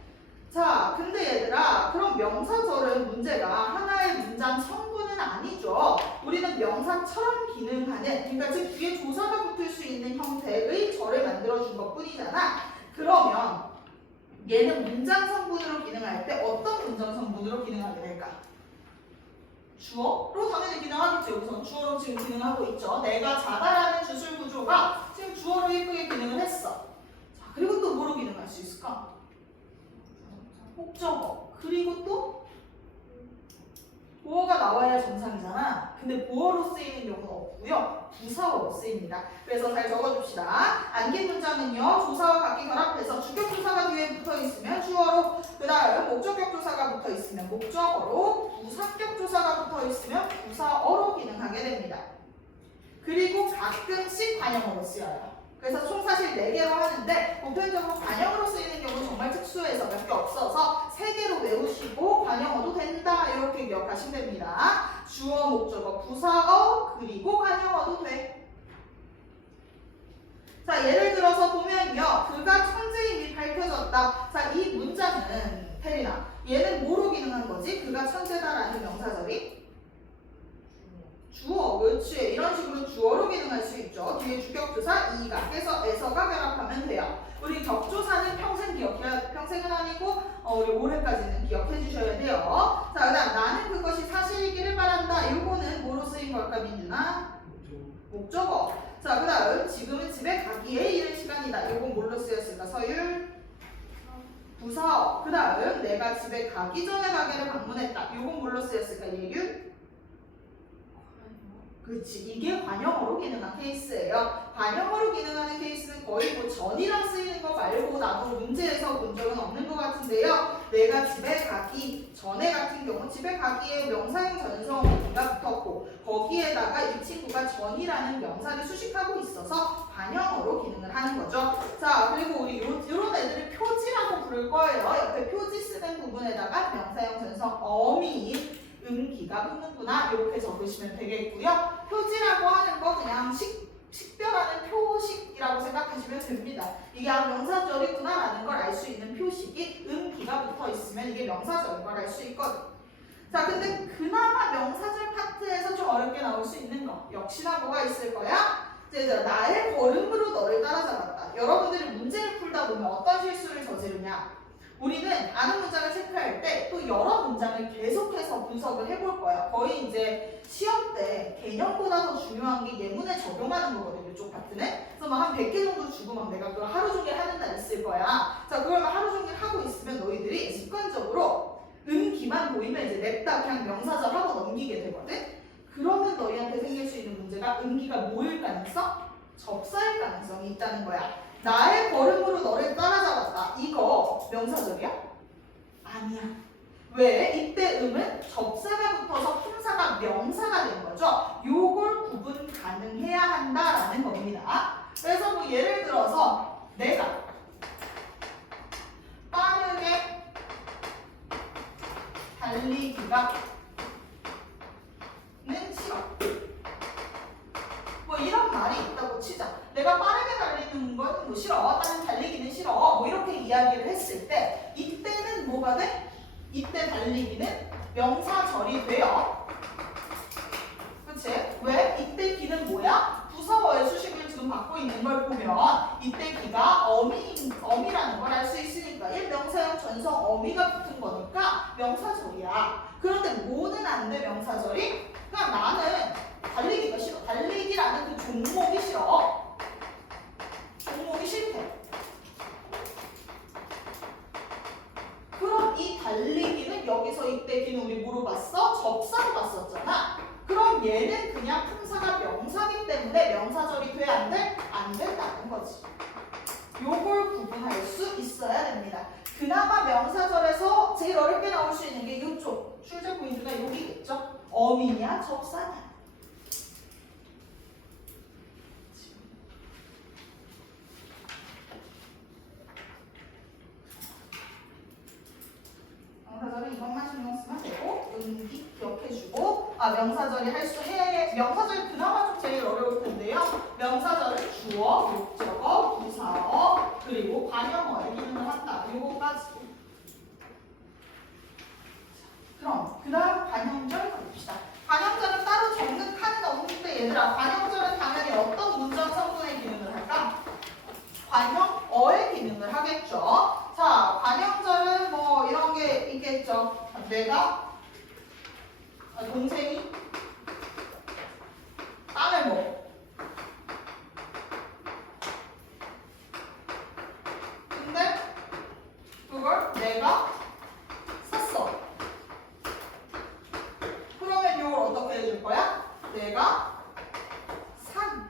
자, 근데 얘들아, 그럼 명사절은 문제가 하나의 문장 성분은 아니죠. 우리는 명사처럼 기능하는, 그러니까 즉 뒤에 조사가 붙을 수 있는 형태의 절을 만들어준 것 뿐이잖아. 그러면 얘는 문장 성분으로 기능할 때 어떤 문장 성분으로 기능하게 될까? 주어로 당연히 기능하겠죠. 우선 주어로 지금 기능하고 있죠. 내가 자다라는 주술 구조가 지금 주어로 예쁘게 기능을 했어. 자, 그리고 또 뭐로 기능할 수 있을까? 목적어. 그리고 또 보어가 나와야 정상이잖아. 근데 보어로 쓰이는 경우는 없고요. 부사어로 쓰입니다. 그래서 잘 적어줍시다. 안긴 문장은요. 조사와 같게 결합해서 주격조사가 뒤에 붙어있으면 주어로, 그 다음 목적격조사가 붙어있으면 목적어로, 부사격조사가 붙어있으면 부사어로 기능하게 됩니다. 그리고 가끔씩 관형어로 쓰여요. 그래서 총 사실 4개로 하는데 보편적으로 관형어로 쓰이는 경우 정말 특수해서 몇 개 없어서 3개로 외우시고 관형어도 된다 이렇게 기억하시면 됩니다. 주어, 목적어, 부사어 그리고 관형어도 돼. 자, 예를 들어서 보면요. 그가 천재임이 밝혀졌다. 자, 이 문장은 혜린아 얘는 뭐로 기능한 거지? 그가 천재다라는 명사절이 주어, 그렇지. 이런 식으로 주어로 기능할 수 있죠. 뒤에 주격조사, 이가, 에서가 결합하면 돼요. 우리 격조사는 평생 기억해야, 평생은 아니고 우리 올해까지는 기억해 주셔야 돼요. 자, 그 다음 나는 그것이 사실이기를 바란다. 요거는 뭐로 쓰인 걸까, 민준아? 목적어. 자, 그 다음 지금은 집에 가기에 이른 시간이다. 요건 뭘로 쓰였을까? 서율, 부사어. 그 다음 내가 집에 가기 전에 가게를 방문했다. 요건 뭘로 쓰였을까? 예유, 그렇지. 이게 관형어로 기능한 케이스예요. 관형어로 기능하는 케이스는 거의 뭐 전이랑 쓰이는 거 말고 나도 문제에서 본 적은 없는 것 같은데요. 내가 집에 가기 전에 같은 경우 집에 가기에 명사형 전성어미가 붙었고 거기에다가 이 친구가 전이라는 명사를 수식하고 있어서 관형어로 기능을 하는 거죠. 자, 그리고 우리 이런 애들을 표지라고 부를 거예요. 옆에 표지 쓰는 부분에다가 명사형 전성어미 기가 붙는구나 이렇게 적으시면 되겠고요. 표지라고 하는 거 그냥 식별하는 표식이라고 생각하시면 됩니다. 이게 명사절이구나라는 걸 알 수 있는 표식이 기가 붙어 있으면 이게 명사절인 걸 알 수 있거든. 자, 근데 그나마 명사절 파트에서 좀 어렵게 나올 수 있는 거 역시나 뭐가 있을 거야? 얘들아, 나의 걸음으로 너를 따라잡았다. 여러분들이 문제를 풀다 보면 어떤 실수를 저지르냐? 우리는 아는 문장을 체크할 때 또 여러 문장을 계속해서 분석을 해볼 거야. 거의 이제 시험 때 개념보다 더 중요한 게 예문에 적용하는 거거든요. 이쪽 파트는. 그래서 막 한 100개 정도 주고 막 내가 그걸 하루 종일 하는 날 있을 거야. 자, 그걸 막 하루 종일 하고 있으면 너희들이 습관적으로 기만 보이면 이제 냅다 그냥 명사절 하고 넘기게 되거든. 그러면 너희한테 생길 수 있는 문제가 기가 뭐일 가능성? 접사일 가능성이 있다는 거야. 나의 걸음으로 너를 따라잡았다. 이거 명사절이야? 아니야. 왜? 이때 은 접사가 붙어서 품사가 명사가 된 거죠. 요걸 구분 가능해야 한다라는 겁니다. 그래서 뭐 예를 들어서 내가 빠르게 달리기가 는 싫어. 뭐 이런 말이 있다고 치자. 내가 빠르게 달리는 건 뭐 싫어. 다른 달리기는 싫어. 뭐 이렇게 이야기를 했을 때 이때는 뭐가 돼? 이때 달리기는 명사절이 돼요. 그치? 왜? 이때 기는 뭐야? 부사어의 수식을 지금 받고 있는 걸 보면 이때 기가 어미라는 걸 알 수 있으니까 1명사형 전성 어미가 붙은 거니까 명사절이야. 그런데 뭐는 안 돼 명사절이? 그냥 나는 달리기가 싫어. 달리기라는 그 종목이 싫어. 종목이 싫대. 그럼 이 달리기는 여기서 이때 기는 우리 뭐로 봤어? 접사로 봤었잖아. 그럼 얘는 그냥 품사가 명사기 때문에 명사절이 돼? 안 돼? 안 된다는 거지. 요걸 구분할 수 있어야 됩니다. 그나마 명사절에서 제일 어렵게 나올 수 있는 게 이쪽. 출제 포인트가 여기겠죠? 어미냐 접사냐. 명사절은 이것만 신경 쓰면 되고 은기 기억해주고 명사절이 명사절이 그나마 좀 제일 어려울 텐데요. 명사절은 주어, 목적어, 부사어 그리고 관형어의 기능을 한다. 요거까지. 그럼 그 다음 관형절 가봅시다. 관형절은 따로 적는 칸은 없는데 얘들아 관형절은 당연히 어떤 문장 성분의 기능을 할까? 관형어의 기능을 하겠죠. 자, 관형절은 뭐 이런 게 있겠죠. 내가 동생이 빵을 먹어. 근데 그걸 내가 샀어. 그러면 이걸 어떻게 해줄 거야? 내가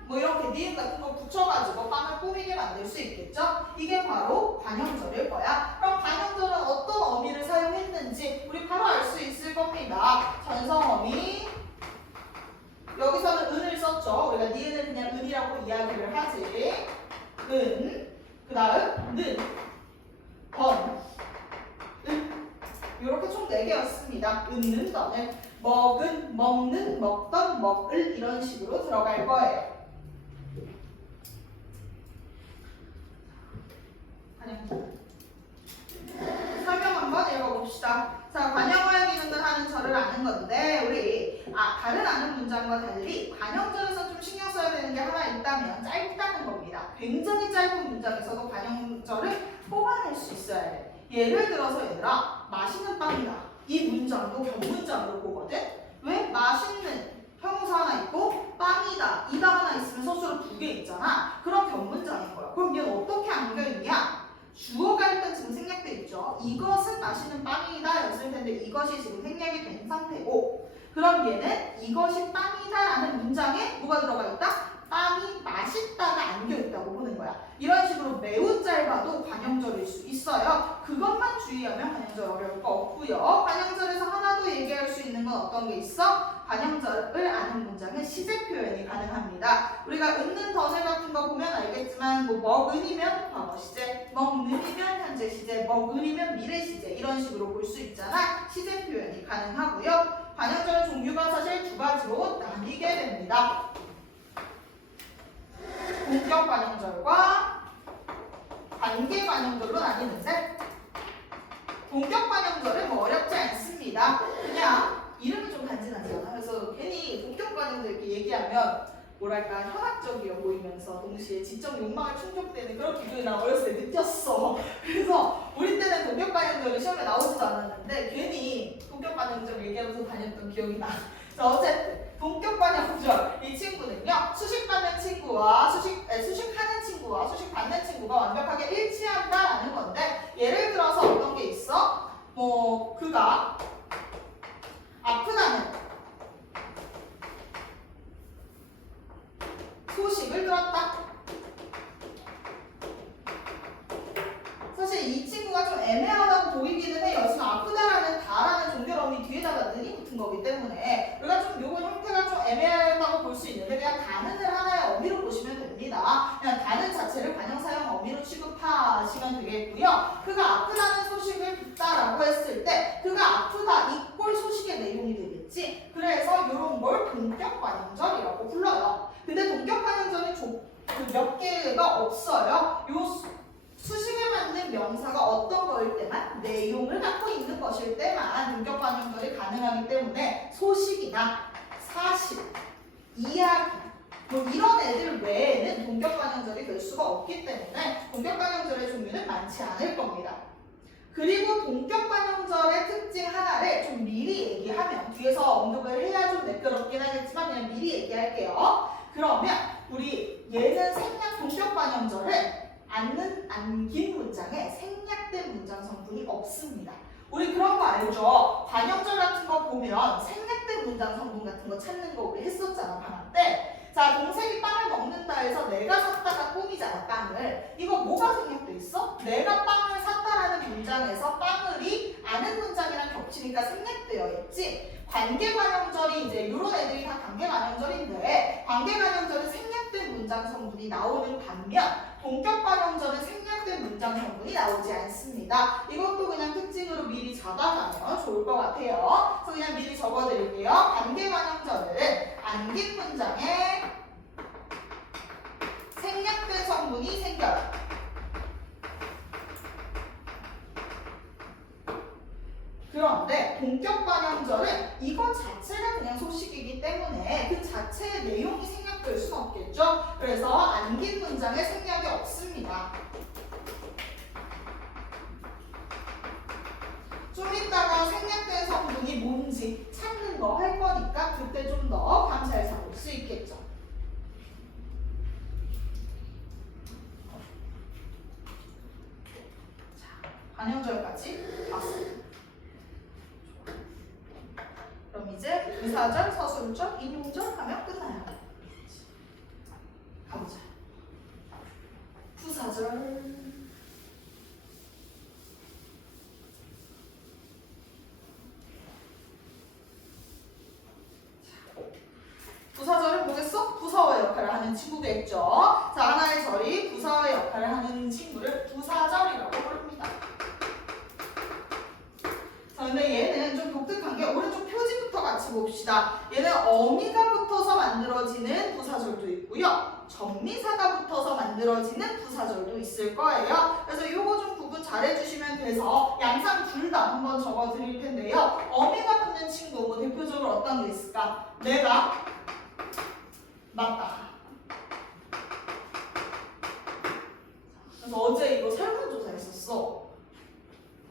뭐 이렇게 니은 같은 거 붙여가지고 빵을 꾸미게 만들 수 있겠죠? 이게 바로 관형절일 거야. 그럼 관형절은 어떤 어미를 사용했는지 우리 바로 알 수 있을 겁니다. 전성어미 여기서는 은을 썼죠. 우리가 니은을 그냥 은이라고 이야기를 하지. 은, 그 다음 는, 번, 은 이렇게 총 4개였습니다. 은는, 던을 먹은, 먹는, 먹던, 먹을 이런 식으로 들어갈 거예요. 설명 한번 읽어봅시다. 자, 관형어의 기능을 하는 절을 아는 건데 우리 다른 아는 문장과 달리 관형절에서 좀 신경 써야 되는 게 하나 있다면 짧다는 겁니다. 굉장히 짧은 문장에서도 관형절을 뽑아낼 수 있어야 돼. 예를 들어서 얘들아 맛있는 빵이다. 이 문장도 견문장으로 보거든. 왜? 맛있는 형용사 하나 있고 빵이다 이다 하나 있으면 서술어 2개 있잖아. 그럼 견문장인 거야. 그럼 얘는 어떻게 안겨있냐? 주어가 일단 지금 생략돼 있죠. 이것은 맛있는 빵이다 였을 텐데 이것이 지금 생략이 된 상태고 그럼 얘는 이것이 빵이다 라는 문장에 뭐가 들어가 있다? 빵이 맛있다가 안겨있다고 보는 거야. 이런 식으로 매우 짧아도 관형절일 수 있어요. 그것만 주의하면 관형절 어려울 거 없고요. 관형절에서 하나 더 얘기할 수 있는 건 어떤 게 있어? 관형절을 아는 문장은 시제 표현이 가능합니다. 우리가 은는 덧을 같은 거 보면 알겠지만 뭐 먹은이면 과거 시제, 먹는이면 현재 시제, 먹으리면 미래 시제 이런 식으로 볼 수 있잖아. 시제 표현이 가능하고요. 관형절 종류가 사실 2가지로 나뉘게 됩니다. 본격 관형절과 관계 관형절로 나뉘는데 본격 관형절은 뭐 어렵지 않습니다. 그냥 이름이 좀 간지나잖아. 그래서 괜히 본격 관형절 이렇게 얘기하면 뭐랄까 현학적이어 보이면서 동시에 지적 욕망을 충족되는 그런 기분이 나 어렸을 때 느꼈어. 그래서 우리 때는 본격 관형절이 시험에 나오지도 않았는데 괜히 본격 관형절 얘기하면서 다녔던 기억이 나. 자, 어쨌든 본격 관형절 이 친구는요 수식받는 친구와 수식하는 친구와 수식받는 친구가 완벽하게 일치한다라는 건데 예를 들어서 어떤 게 있어? 뭐 그가 아프다는 소식을 들었다. 사실 이 친구가 좀 애매하다고 보이기는 해요. 지금 아프다라는 다라는 종결어미 뒤에다가 는이 붙은 거기 때문에 우리가 좀 요거 형태가 좀 애매하다고 볼 수 있는데 그냥 다는을 하나의 어미로 보시면 됩니다. 그냥 다는 자체를 관형사형 어미로 취급하시면 되겠고요. 그가 아프다는 소식을 듣다라고 했을 때 그가 아프다 이꼴 소식의 내용이 되겠지. 그래서 이런 걸 본격 관형절이라고 불러요. 근데 본격 관형절은 몇 개가 없어요. 요 수식에 맞는 명사가 어떤 거일 때만, 내용을 갖고 있는 것일 때만 동격 관용절이 가능하기 때문에 소식이나 사실, 이야기 뭐 이런 애들 외에는 동격 관용절이 될 수가 없기 때문에 동격 관용절의 종류는 많지 않을 겁니다. 그리고 동격 관용절의 특징 하나를 좀 미리 얘기하면, 뒤에서 언급을 해야 좀 매끄럽긴 하겠지만 그냥 미리 얘기할게요. 그러면 우리 얘는 생략 동격 관용절을 안긴 문장에 생략된 문장 성분이 없습니다. 우리 그런 거 알죠? 관용절 같은 거 보면 생략된 문장 성분 같은 거 찾는 거 우리 했었잖아, 방학 때. 자, 동생이 빵을 먹는다 해서 내가 샀다가 꽁이잖아, 빵을. 이거 뭐가 생략돼 있어? 내가 빵을 샀다라는 문장에서 빵을이 아는 문장이랑 겹치니까 생략되어 있지. 관계관용절이 이제 이런 애들이 다 관계관용절인데, 관계관용절은 생략된 문장 성분이 나오는 반면 동격관용절은 생략된 문장 성분이 나오지 않습니다. 이것도 그냥 특징으로 미리 잡아가면 좋을 것 같아요. 그래서 그냥 미리 적어드릴게요. 관계관용절은 안긴 문장에 생략된 성분이 생겨요. 그런데 동격관용절은 이것 자체가 그냥 소식이기 때문에 그 자체의 내용이 생략될 수는 없겠죠. 그래서 안긴 문장에 생략이 없습니다. 좀 이따가 생략된 성분이 뭔지 찾는 거 할 거니까 그때 좀 더 감 잘 잡을 수 있겠죠. 자, 관용절까지 봤습니다. 그럼 이제 부사절, 서술절, 인용절 하면 끝나요. 가보자. 부사절. 부사절은 뭐겠어? 부사어의 역할을 하는 친구겠죠. 자, 하나의 절이 부사어의 역할을 하는 친구를 부사절이라고 부릅니다. 자, 근데 얘는 좀 독특한 게 오른쪽 표지부터 같이 봅시다. 얘는 어미가 붙어서 만들어지는 부사절도 있고요. 정미사가 붙어서 만들어지는 부사절도 있을 거예요. 그래서 이거 좀 구분 잘 해주시면 돼서 양상 둘 다 한번 적어 드릴 텐데요. 어미가 붙는 친구, 뭐 대표적으로 어떤 게 있을까? 내가 맞다. 그래서 어제 이거 설문조사 했었어.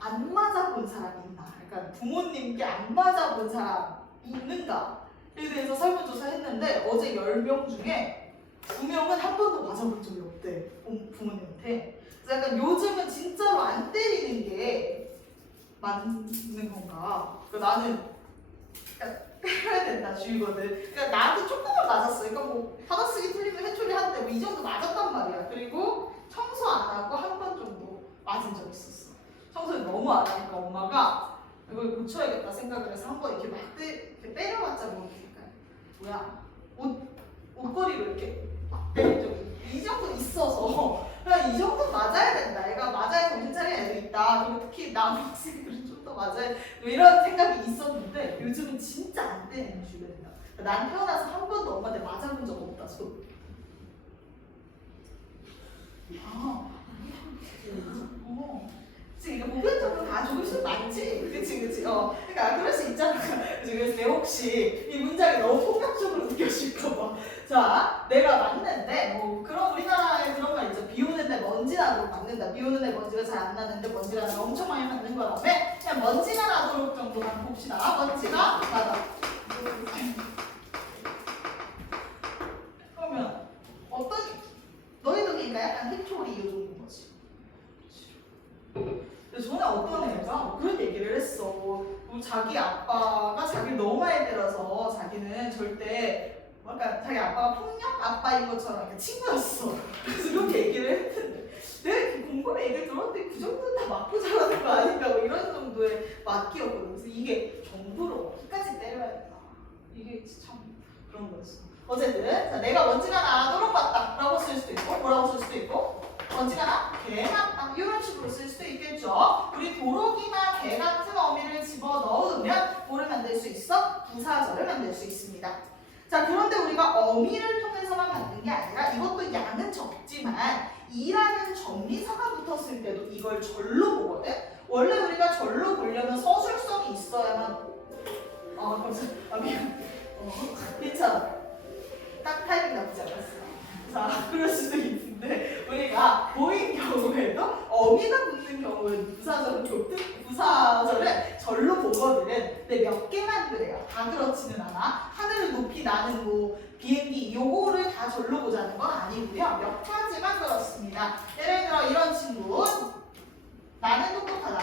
안 맞아본 사람 있나? 그러니까 부모님께 안 맞아본 사람 있는가? 에 대해서 설문조사 했는데 어제 10명 중에 2명은 한 번도 맞아본 적이 없대. 부모님한테. 그래서 약간 요즘은 진짜로 안 때리는 게 맞는 건가? 그러니까 나는 때려야 된다 주의거든. 그러니까 나도 조금은 맞았어. 그러니까 뭐 받아쓰기 틀리면 회초리 하는데 뭐 이 정도 맞았단 말이야. 그리고 청소 안 하고 한 번 정도 맞은 적 있었어. 청소를 너무 안 하니까 엄마가 이걸 고쳐야겠다 생각을 해서 한 번 이렇게 막 때려봤자 모르니까 뭐야 옷걸이로 이렇게 막 때린 적이 이 정도 있어서 그냥 이 정도 맞아야 된다. 애가 맞아야 정신 차리는 애도 있다. 그리고 특히 남학생들은 좀 더 맞아야 뭐 이런 생각이 있었는데 요즘은 진짜 안 때리는 주변이다. 난 태어나서 한 번도 엄마한테 맞아본 적 없다. 손. 그치, 이거 보편적으로 다 죽을 수 맞지? 그치. 그러니까 그럴 수 있잖아. 그래서 내 혹시 이 문장이 너무 폭력적으로 느껴질까봐. 자, 내가 맞는데, 뭐, 그런 우리나라에 그런 말 있죠. 비 오는 날 먼지 나도록 맞는다. 비 오는 날 먼지가 잘 안 나는데 먼지가 나면 엄청 많이 맞는 거라며? 그냥 먼지가 나도록 정도만 봅시다. 먼지가 나다. 그러면, 어떤, 너희도 그러니까 약간 회초리 이 정도인 거지. 근데 전에 어떤 애가 그런 얘기를 했어. 자기 아빠가 자기를 너무 많이 때려서 자기는 절대 그러니까 자기 아빠가 폭력 아빠인 것처럼 이렇게 친구였어. 그래서 이렇게 얘기를 했는데 내가 이렇게 곰곰이 얘기를 들었는데 그 정도는 다 맞고 자라는 거 아닌가 뭐 이런 정도의 맞기였거든. 그래서 이게 정부로 끝까지 때려야 된다. 이게 참 그런 거였어. 어쨌든 자, 내가 먼지가 나도록 봤다 라고 쓸 수도 있고 뭐라고 쓸 수도 있고 먼지가 나? 개 같다 이런 식으로 쓸 수도 있겠죠. 우리 도록이나 개 같은 어미를 집어넣으면 뭐를 만들 수 있어? 부사절을 만들 수 있습니다. 자, 그런데 우리가 어미를 통해서만 만든 게 아니라 이것도 양은 적지만 이라는 정리사가 붙었을 때도 이걸 절로 보거든. 원래 우리가 절로 보려면 서술성이 있어야만 미안. 괜찮아. 딱 타이밍 나쁘지 않았어. 자, 그럴 수도 있는데 우리가 보인 경우에도 어미가 붙는 경우에는 부사절을 절로 보거든. 근데 몇 개만 그래요. 다 그렇지는 않아. 하늘을 높이 나는 뭐 비행기 요거를 다 절로 보자는 건 아니고요. 몇 가지만 그렇습니다. 예를 들어 이런 친구. 나는 똑똑하다.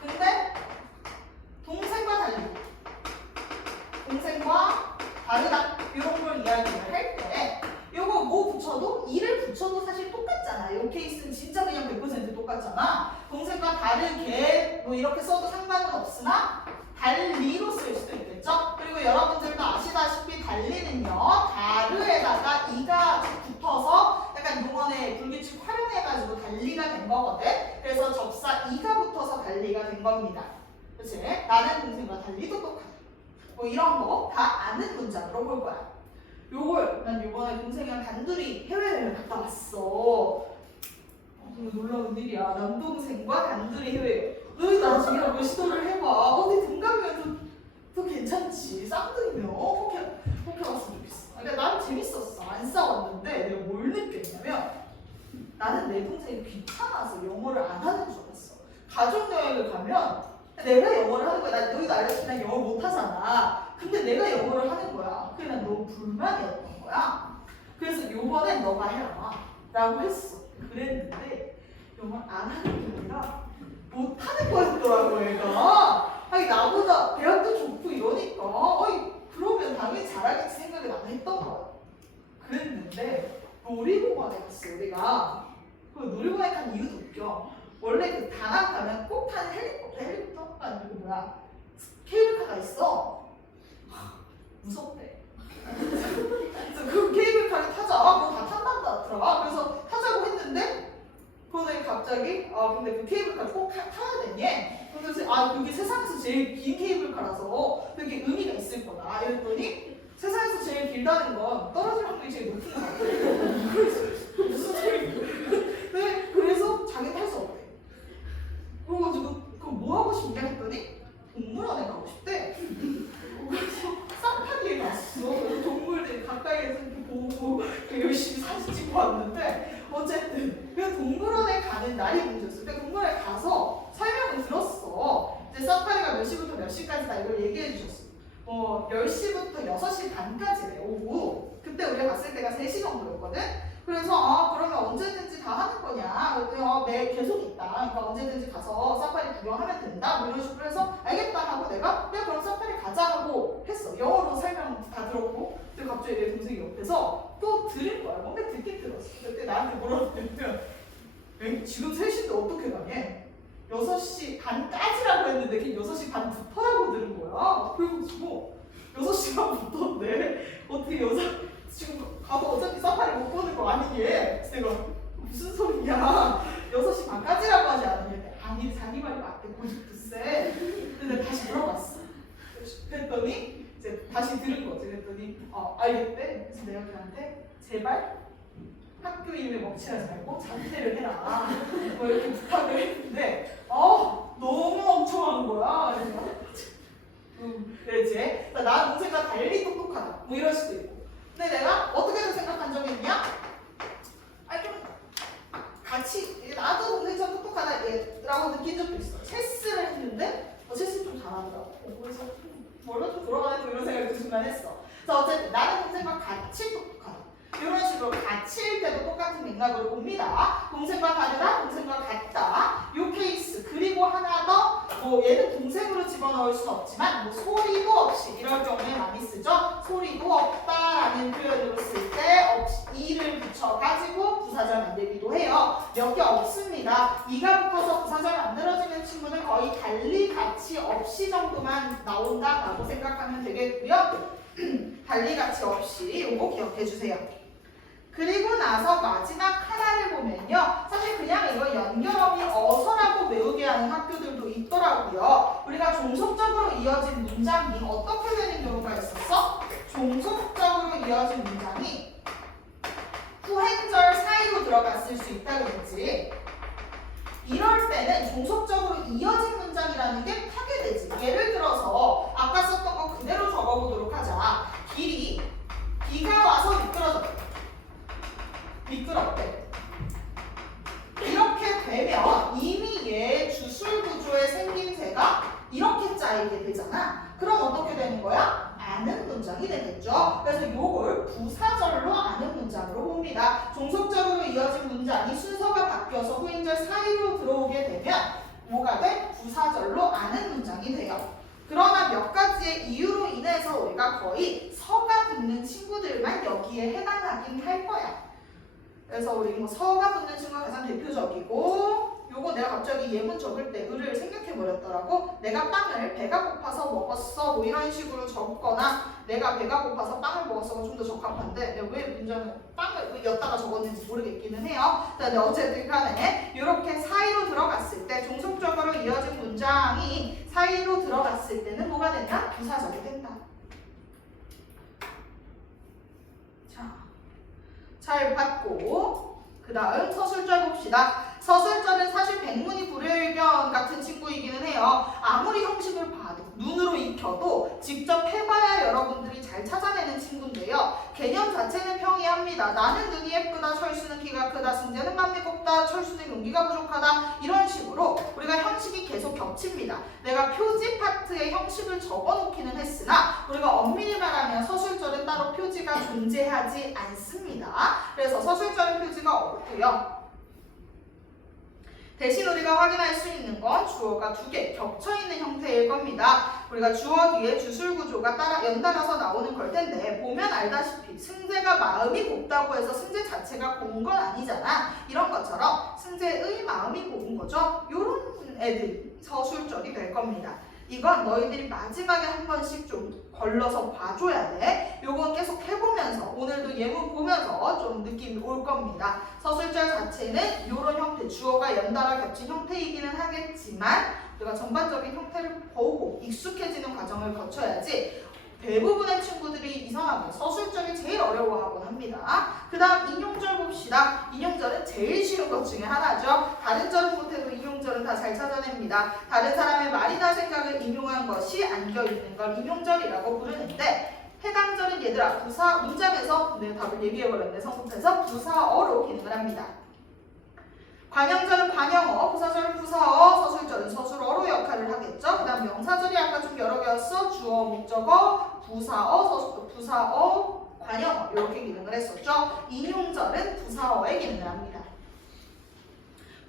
근데 동생과 달리 동생과 다르다 이런 걸 이야기를 할 때 요거 뭐 붙여도 이를 붙여도 사실 똑같잖아. 요 케이스는 진짜 그냥 100% 똑같잖아. 동생과 다르게 뭐 이렇게 써도 상관은 없으나 달리로 쓸 수도 있겠죠. 그리고 여러분들도 아시다시피 달리는요 다르에다가 이가 붙어서 약간 용언의 불규칙 활용해가지고 달리가 된 거거든. 그래서 접사 이가 붙어서 달리가 된 겁니다. 그치? 나는 동생과 달리 똑똑하다. 뭐 이런 거 다 아는 문장으로 볼 거야. 요걸 난 요번에 동생이랑 단둘이 해외여행을 갔다 왔어. 정말 놀라운 일이야. 남동생과 단둘이 해외여행. 너희 나중에 한번 시도를 해봐. 네 동갑이면 더 괜찮지. 쌍둥이면 그렇게 봤으면 좋겠어. 근데 난 재밌었어. 안 싸웠는데 내가 뭘 느꼈냐면 나는 내 동생이 귀찮아서 영어를 안 하는 줄 알았어. 가족여행을 가면 내가 영어를 하는 거야. 너희도 알다시피 난 영어 못하잖아. 근데 내가 영어를 하는 거야. 그게 난 너무 불만이었던 거야. 그래서 요번엔 너가 해라 라고 했어. 그랬는데 영어를 안 하는 게 아니라 못하는 거였더라고 얘가. 아니 나보다 대학도 좋고 이러니까 그러면 당연히 잘하겠지 생각을 안 했던 거야. 그랬는데 놀이공원에 갔어 우리가. 그 놀이공원에 간 이유도 웃겨. 원래 그 다낭 가면 꼭 타는 헬리콥터가 아니고 뭐야 케이블카가 있어. 무섭대. 그래서 그 케이블카를 타자. 그거 다 탄다고 하더라. 그래서 타자고 했는데 그러더니 갑자기 근데 그 케이블카를 꼭 타야 되니? 그래서 그게 세상에서 제일 긴 케이블카라서 되게 의미가 있을 거다. 이랬더니 세상에서 제일 길다는 건 떨어질 확률이 제일 높은 거 같아. 무슨 소리야? 네, 그래서 자기는 할 수 없대. 그래가지고 그럼 뭐 하고 싶냐 했더니 동물원에 가고 싶대. 그래서 사파리에 갔어. 동물들 가까이에서 이렇게 보고 열심히 사진 찍고 왔는데 어쨌든 그 동물원에 가는 날이 문제였어. 근데 동물원에 가서 설명을 들었어. 이제 사파리가 몇 시부터 몇 시까지다 이걸 얘기해 주셨어. 10시부터 6시 반까지래 오후. 그때 우리가 갔을 때가 3시 정도였거든. 그래서 그러면 언제든지 다 하는 거냐? 네, 계속 있다. 그러니까 언제든지 가서 사파리 구경하면 된다. 뭐 이런 식으로 해서 알겠다 하고 내가 그럼 사파리 가자 하고 했어. 영어로 설명 다 들었고. 근데 갑자기 내 동생이 옆에서 또 들은 거야. 뭔가 듣긴 들었어. 그때 나한테 뭐라고 했냐면 지금 3시인데 어떻게 가냐? 6시 반까지라고 했는데 걔 6시 반부터라고 들은 거야. 그래가지고 6시 반부터인데 어떻게 지금 가서 어차피 사파리 못 보는 거 아니니? 그래서 내가 무슨 소리냐? 6시 반까지라고 하지 않았냐? 아니 자기 말이 맞대. 고집도세. 근데 다시 물어봤어. 그랬더니 이제 다시 들은 거지. 그랬더니 알겠대. 그래서 내가 걔한테 제발 학교 일에 먹칠하지 말고 자퇴를 해라. 뭐 이렇게 부탁을 했는데 너무 멍청한 거야. 그랬지. 나 동생과 달리 똑똑하다. 뭐 이럴 수도 있고. 근데 내가 어떻게 생각한 적이 있냐? 좀 같이 나도 동생처럼 똑똑하다라고 느낀 적도 있어. 체스를 했는데 체스 좀 잘하더라고. 그래서 뭘로 좀 돌아가야 이런 생각도 순간했어. 그래서 어쨌든 나는 동생과 같이 똑똑하다. 이런 식으로 같이일 때도 똑같은 맥락으로 봅니다. 동생과 다르다, 동생과 같다. 요 케이스. 그리고 하나 더, 얘는 동생으로 집어넣을 수는 없지만 소리도 없이 이럴 경우에 많이 쓰죠. 소리도 없다라는 표현으로 쓸 때 이를 붙여가지고 부사절 만들기도 해요. 몇 개 없습니다. 이가 붙어서 부사절 만들어지는 친구는 거의 달리, 같이, 없이 정도만 나온다라고 생각하면 되겠고요. 달리, 같이, 없이 요거 기억해 주세요. 그리고 나서 마지막 하나를 보면요. 사실 그냥 이거 연결어미 어서라고 외우게 하는 학교들도 있더라고요. 하고요. 우리가 종속적으로 이어진 문장이 어떻게 되는 경우가 있었어? 종속적으로 이어진 문장이 후행절 사이로 들어갔을 수 있다 그랬지. 이럴 때는 종속적으로 이어진 문장이라는 게 파괴되지. 예를 들어서 아까 썼던 거 그대로 적어보도록 하자. 길이 비가 와서 미끄럽대. 이렇게 되면 이미 얘 주술 구조의 생김새가 이렇게 짜이게 되잖아. 그럼 어떻게 되는 거야? 아는 문장이 되겠죠. 그래서 이걸 부사절로 아는 문장으로 봅니다. 종속적으로 이어진 문장이 순서가 바뀌어서 후행절 사이로 들어오게 되면 뭐가 돼? 부사절로 아는 문장이 돼요. 그러나 몇 가지의 이유로 인해서 우리가 거의 서가 붙는 친구들만 여기에 해당하긴 할 거야. 그래서 우리 뭐 서가 붙는 친구가 가장 대표적이고, 요거 내가 갑자기 예문 적을 때 을을 생각해버렸더라고. 내가 빵을 배가 고파서 먹었어 뭐 이런 식으로 적거나, 내가 배가 고파서 빵을 먹었어가 좀 더 적합한데 내가 왜 문장을 빵을 였다가 적었는지 모르겠기는 해요. 근데 어쨌든 간에 이렇게 사이로 들어갔을 때, 종속적으로 이어진 문장이 사이로 들어갔을 때는 뭐가 된다? 부사절이 된다. 잘 봤고, 그 다음 서술절 봅시다. 서술절은 사실 백문이 불여일견 같은 친구이기는 해요. 아무리 형식을 봐도, 눈으로 익혀도 직접 해봐야 여러분들이 잘 찾아내는 친구인데요. 개념 자체는 평이합니다. 나는 눈이 예쁘다, 철수는 키가 크다, 승재는 맘이 곱다, 철수는 용기가 부족하다, 이런 식으로 우리가 형식이 계속 겹칩니다. 내가 표지 파트에 형식을 적어놓기는 했으나 우리가 엄밀히 말하면 서술절은 따로 표지가 존재하지 않습니다. 그래서 서술절은 표지가 없고요. 대신 우리가 확인할 수 있는 건 주어가 두 개 겹쳐있는 형태일 겁니다. 우리가 주어 뒤에 주술 구조가 연달아서 나오는 걸 텐데, 보면 알다시피 승재가 마음이 곱다고 해서 승재 자체가 고운 건 아니잖아. 이런 것처럼 승재의 마음이 고운 거죠. 요런 애들이 서술절이 될 겁니다. 이건 너희들이 마지막에 한 번씩 좀 걸러서 봐줘야 돼. 요건 계속 해보면서, 오늘도 예문 보면서 좀 느낌이 올 겁니다. 서술절 자체는 이런 형태, 주어가 연달아 겹친 형태이기는 하겠지만 우리가 전반적인 형태를 보고 익숙해지는 과정을 거쳐야지 대부분의 친구들이 이상하게 서술절이 제일 어려워하곤 합니다. 그 다음 인용절 봅시다. 인용절은 제일 쉬운 것 중에 하나죠. 다른 절은 못해도 인용절은 다 잘 찾아냅니다. 다른 사람의 말이나 생각을 인용한 것이 안겨있는 걸 인용절이라고 부르는데, 해당 절은 얘들아 부사 문장에서 답을 얘기해버렸네. 성분에서 부사어로 기능을 합니다. 관형절은 관형어, 부사절은 부사어, 서술절은 서술어로 역할을 하겠죠. 그 다음 명사절이 아까 좀 여러 개였어. 주어, 목적어, 부사어, 부사어, 관형어 이렇게 기능을 했었죠. 인용절은 부사어의 기능을 합니다.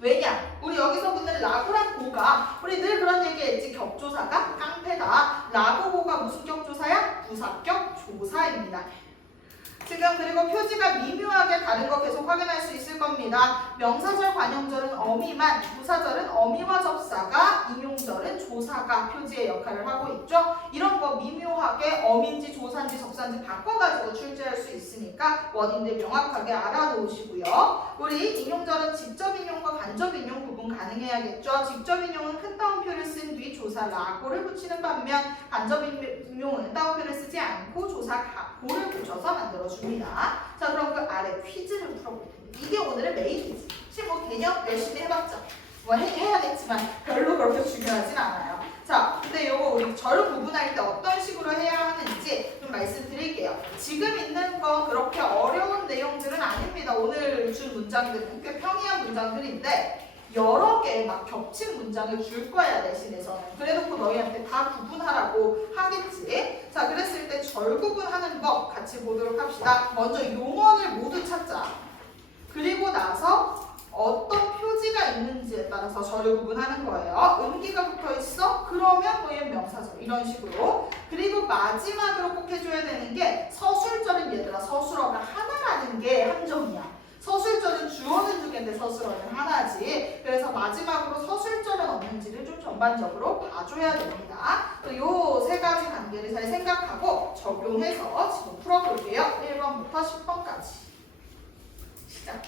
왜냐? 우리 여기서 붙는 라고랑 고가, 우리 늘 그런 얘기했지. 격조사가 깡패다. 라고고가 무슨 격조사야? 부사격 조사입니다. 지금 그리고 표지가 미묘하게 다른 거 계속 확인할 수 있을 겁니다. 명사절, 관형절은 어미만, 부사절은 어미와 접사가, 인용절은 조사가 표지의 역할을 하고 있죠. 이런 거 미묘하게 어민지, 조사인지, 접사인지 바꿔가지고 출제할 수 있으니까 원인들 명확하게 알아놓으시고요. 우리 인용절은 직접 인용과 간접 인용 구분 가능해야겠죠. 직접 인용은 큰 따옴표를 쓴 뒤 조사 라고를 붙이는 반면, 간접 인용은 따옴표를 쓰지 않고 조사 고를 붙여서 만들어줍니다. 자, 그럼 그 아래 퀴즈를 풀어볼 텐데, 이게 오늘의 메인이지. 혹시 뭐 개념 열심히 해봤죠? 뭐 해야겠지만 별로 그렇게 중요하진 않아요. 자, 근데 요거 우리 절 구분할 때 어떤 식으로 해야 하는지 좀 말씀드릴게요. 지금 있는 건 그렇게 어려운 내용들은 아닙니다. 오늘 준 문장들은 꽤 평이한 문장들인데 여러 개 막 겹친 문장을 줄 거야, 내신에서는. 그래놓고 너희한테 다 구분하라고 하겠지. 자, 그랬을 때 절 구분하는 법 같이 보도록 합시다. 먼저 용언을 모두 찾자. 그리고 나서 어떤 표지가 있는지에 따라서 절을 구분하는 거예요. 음기가 붙어 있어? 그러면 너의 명사절. 이런 식으로. 그리고 마지막으로 꼭 해줘야 되는 게, 서술절은 얘들아 서술어가 하나라는 게 함정이야. 서술절은 주어는 두 개인데 서술어는 하나지. 그래서 마지막으로 서술절은 없는지를 좀 전반적으로 봐줘야 됩니다. 요 세 가지 관계를 잘 생각하고 적용해서 지금 풀어볼게요. 1번부터 10번까지. 시작.